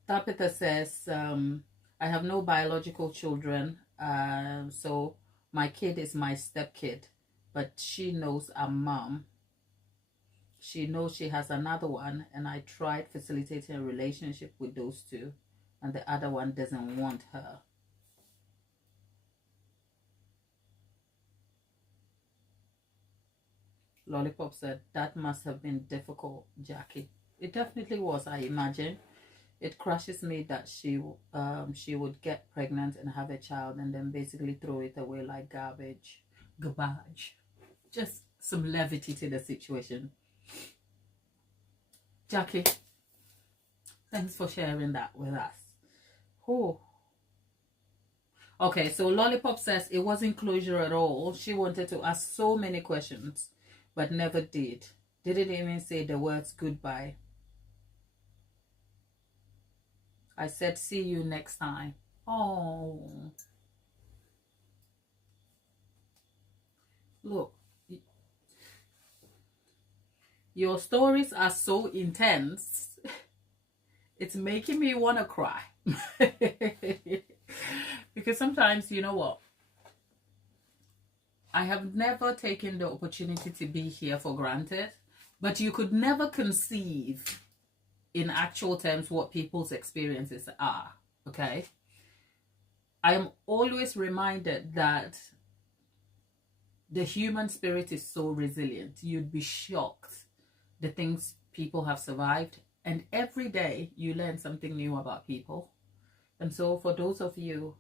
Tapita says, I have no biological children, so my kid is my stepkid, but she knows I'm mom. She knows she has another one, and I tried facilitating a relationship with those two, and the other one doesn't want her. Lollipop said, that must have been difficult, Jackie. It definitely was, I imagine. It crushes me that she would get pregnant and have a child and then basically throw it away like garbage. Garbage. Just some levity to the situation. Jackie, thanks for sharing that with us. Oh. Okay, so Lollipop says it wasn't closure at all. She wanted to ask so many questions, but never did. Didn't even say the words goodbye. I said, see you next time. Oh. Look. Your stories are so intense. It's making me want to cry. Because sometimes, you know what? I have never taken the opportunity to be here for granted. But you could never conceive in actual terms what people's experiences are. Okay? I am always reminded that the human spirit is so resilient. You'd be shocked the things people have survived, and every day you learn something new about people. And so for those of you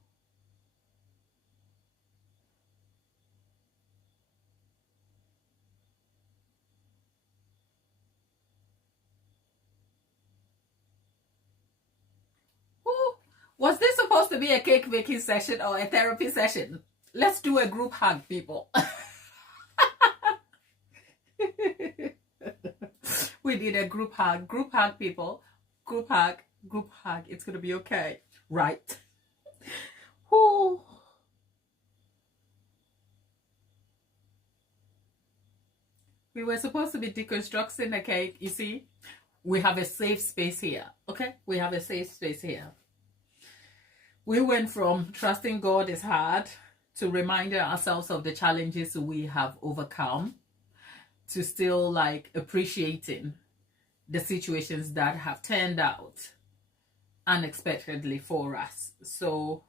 who, was this supposed to be a cake making session or a therapy session? Let's do a group hug, people. We need a group hug. Group hug, people. Group hug. Group hug. It's going to be okay. Right. Whew. We were supposed to be deconstructing the cake. You see, we have a safe space here. Okay? We have a safe space here. We went from trusting God is hard to reminding ourselves of the challenges we have overcome to still like appreciating the situations that have turned out unexpectedly for us. So,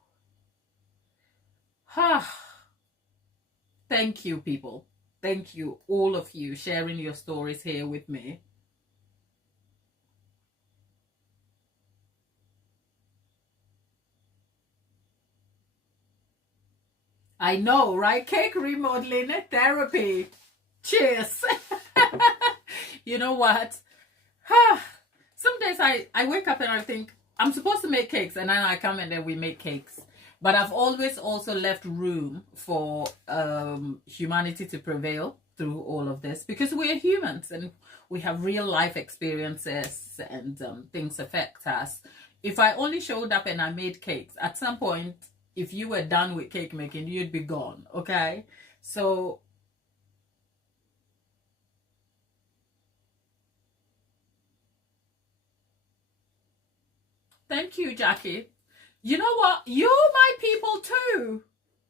thank you, people. Thank you, all of you, sharing your stories here with me. I know, right? Cake remodeling therapy. Cheers. You know what? Some days I wake up and I think I'm supposed to make cakes, and then I come and then we make cakes. But I've always also left room for humanity to prevail through all of this, because we're humans and we have real life experiences, and things affect us. If I only showed up and I made cakes, at some point, if you were done with cake making, you'd be gone. Okay? So thank you, Jackie. You know what? You're my people too.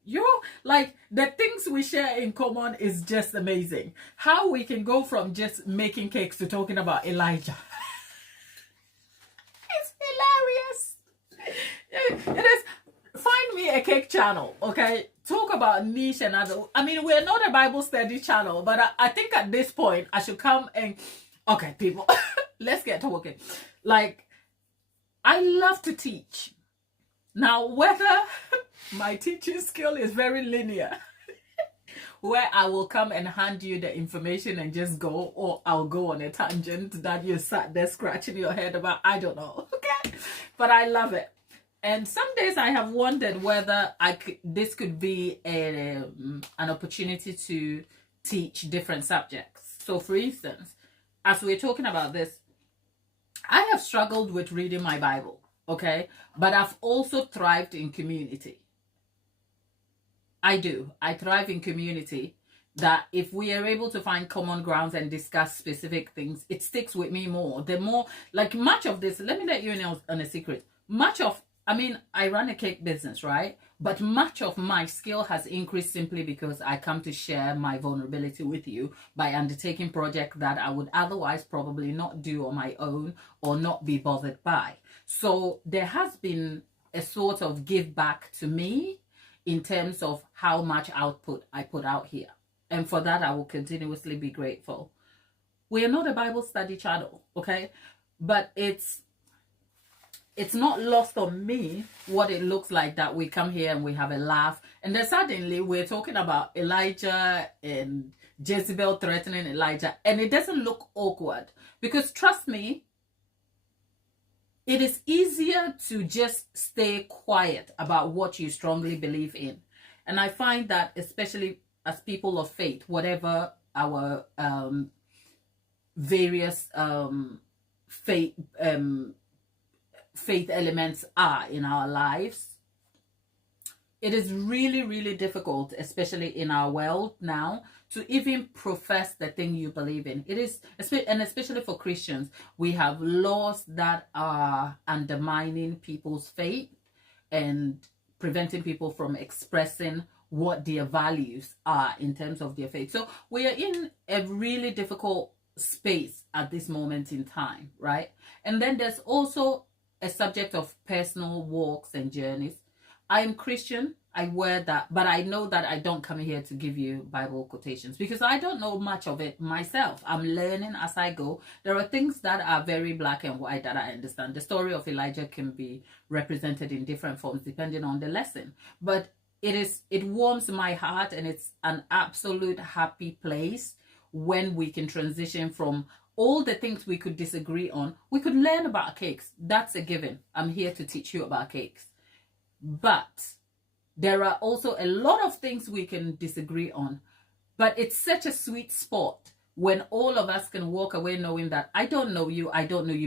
You're like, the things we share in common is just amazing. How we can go from just making cakes to talking about Elijah. It is. Find me a cake channel, okay? Talk about niche and other. I mean, we're not a Bible study channel, but I think at this point I should come and, okay, people, let's get talking. Like, I love to teach. Now, whether my teaching skill is very linear, where I will come and hand you the information and just go, or I'll go on a tangent that you sat there scratching your head about, I don't know, okay? But I love it. And some days I have wondered whether this could be an opportunity to teach different subjects. So for instance, as we're talking about this, I have struggled with reading my Bible, okay? But I've also thrived in community. I do. I thrive in community, that if we are able to find common grounds and discuss specific things, it sticks with me more. The more, like much of this, let me let you know on a secret. I mean, I run a cake business, right? But much of my skill has increased simply because I come to share my vulnerability with you by undertaking projects that I would otherwise probably not do on my own or not be bothered by. So there has been a sort of give back to me in terms of how much output I put out here. And for that, I will continuously be grateful. We are not a Bible study channel, okay? But it's not lost on me what it looks like that we come here and we have a laugh. And then suddenly we're talking about Elijah and Jezebel threatening Elijah. And it doesn't look awkward. Because trust me, it is easier to just stay quiet about what you strongly believe in. And I find that especially as people of faith, whatever our various faith elements are in our lives, it is really, really difficult, especially in our world now, to even profess the thing you believe in. It is, and especially for Christians, we have laws that are undermining people's faith and preventing people from expressing what their values are in terms of their faith. So we are in a really difficult space at this moment in time, right? And then there's also a subject of personal walks and journeys. I am Christian, I wear that, but I know that I don't come here to give you Bible quotations because I don't know much of it myself. I'm learning as I go. There are things that are very black and white that I understand. The story of Elijah can be represented in different forms depending on the lesson. But it warms my heart, and it's an absolute happy place when we can transition from all the things we could disagree on. We could learn about cakes. That's a given. I'm here to teach you about cakes. But there are also a lot of things we can disagree on. But it's such a sweet spot when all of us can walk away knowing that I don't know you,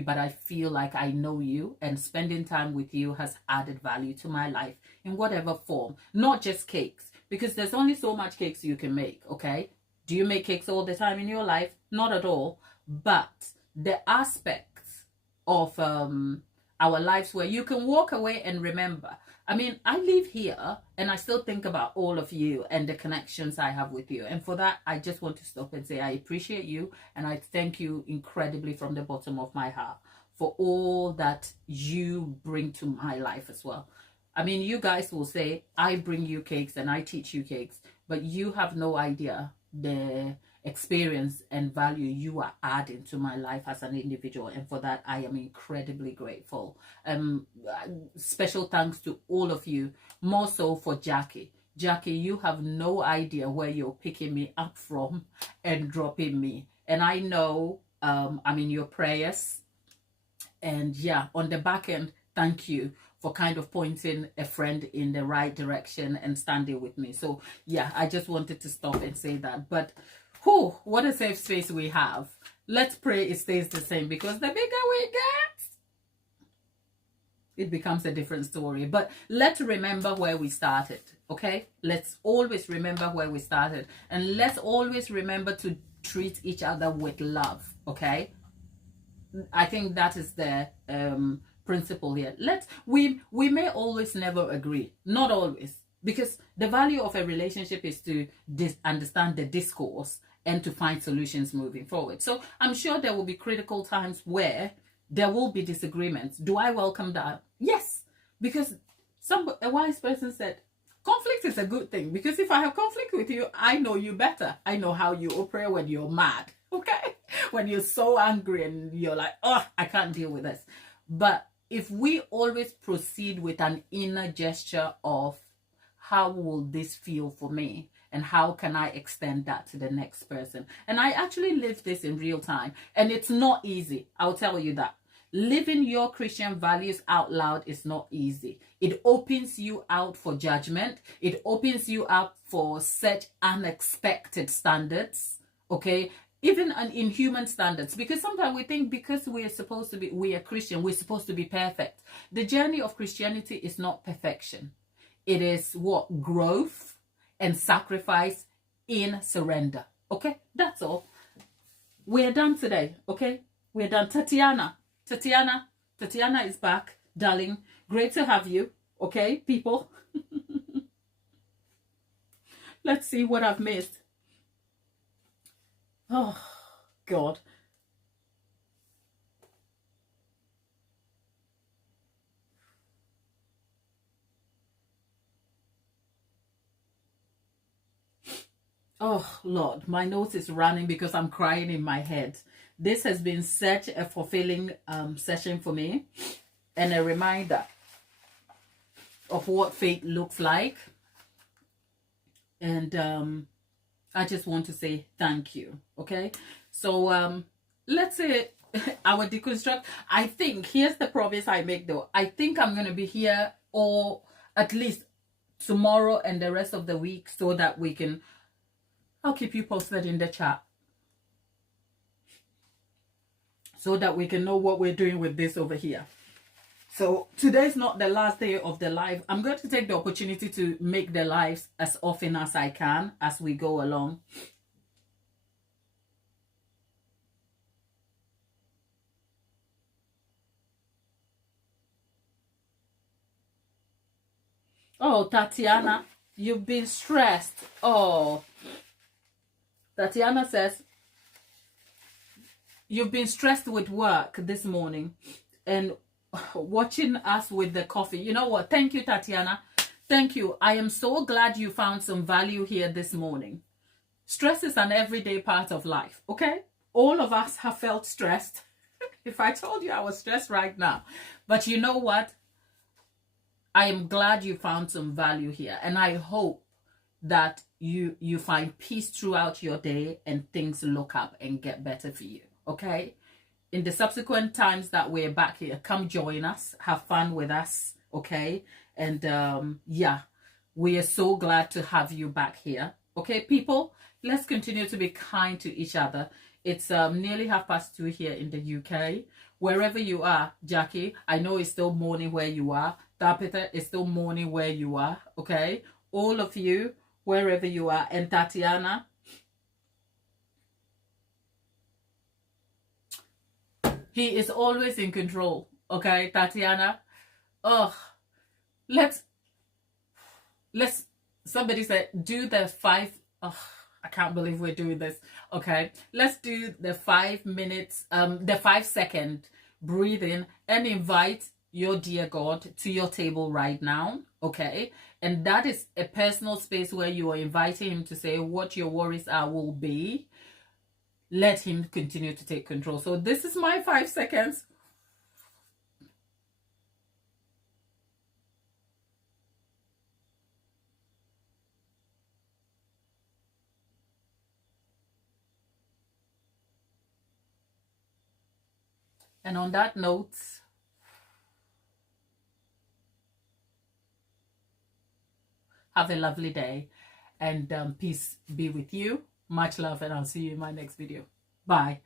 but I feel like I know you, and spending time with you has added value to my life in whatever form. Not just cakes, because there's only so much cakes you can make, okay? Do you make cakes all the time in your life? Not at all. But the aspects of our lives where you can walk away and remember. I mean, I live here and I still think about all of you and the connections I have with you. And for that, I just want to stop and say I appreciate you, and I thank you incredibly from the bottom of my heart for all that you bring to my life as well. I mean, you guys will say, I bring you cakes and I teach you cakes, but you have no idea the experience and value you are adding to my life as an individual, and for that I am incredibly grateful. Special thanks to all of you, more so for Jackie. You have no idea where you're picking me up from and dropping me, and I know I'm in your prayers, and yeah, on the back end, thank you for kind of pointing a friend in the right direction and standing with me. So yeah, I just wanted to stop and say that. But whew, what a safe space we have. Let's pray it stays the same, because the bigger we get, it becomes a different story. But let's remember where we started, okay? Let's always remember where we started. And let's always remember to treat each other with love, okay? I think that is the principle here. We may always never agree. Not always. Because the value of a relationship is to understand the discourse and to find solutions moving forward. So I'm sure there will be critical times where there will be disagreements. Do I welcome that? Yes. Because a wise person said, conflict is a good thing, because if I have conflict with you, I know you better. I know how you operate when you're mad, okay? When you're so angry and you're like, oh, I can't deal with this. But if we always proceed with an inner gesture of, how will this feel for me? And how can I extend that to the next person? And I actually live this in real time. And it's not easy. I'll tell you that. Living your Christian values out loud is not easy. It opens you out for judgment. It opens you up for such unexpected standards, okay? Even in human standards, because sometimes we think because we are Christian, we're supposed to be perfect. The journey of Christianity is not perfection. It is what? Growth and sacrifice in surrender. Okay, that's all. We're done today. Okay, we're done. Tatiana is back, darling. Great to have you. Okay, people. Let's see what I've missed. Oh, God. Oh, Lord, my nose is running because I'm crying in my head. This has been such a fulfilling session for me, and a reminder of what faith looks like. And I just want to say thank you. Okay, so let's say our deconstruct. I think here's the promise I make though. I think I'm going to be here, or at least tomorrow and the rest of the week, so that we can, I'll keep you posted in the chat, so that we can know what we're doing with this over here. So today's not the last day of the live. I'm going to take the opportunity to make the lives as often as I can as we go along. Oh, Tatiana, you've been stressed. Oh, Tatiana says, you've been stressed with work this morning and watching us with the coffee. You know what? Thank you, Tatiana. Thank you. I am so glad you found some value here this morning. Stress is an everyday part of life, okay? All of us have felt stressed. If I told you I was stressed right now. But you know what? I am glad you found some value here. And I hope that you find peace throughout your day and things look up and get better for you, okay? In the subsequent times that we're back here, come join us, have fun with us, okay? And yeah, we are so glad to have you back here, okay, people? Let's continue to be kind to each other. It's nearly 2:30 here in the UK. Wherever you are, Jackie, I know it's still morning where you are. Tapita, it's still morning where you are, okay? All of you, wherever you are. And Tatiana, he is always in control, okay, Tatiana? Oh, let's somebody said, do the 5, oh, I can't believe we're doing this. Okay, let's do the 5 minutes, the 5-second breathe in and invite your dear God to your table right now, okay? And that is a personal space where you are inviting him to say what your worries are will be. Let him continue to take control. So this is my 5 seconds. And on that note, have a lovely day, and peace be with you. Much love, and I'll see you in my next video. Bye.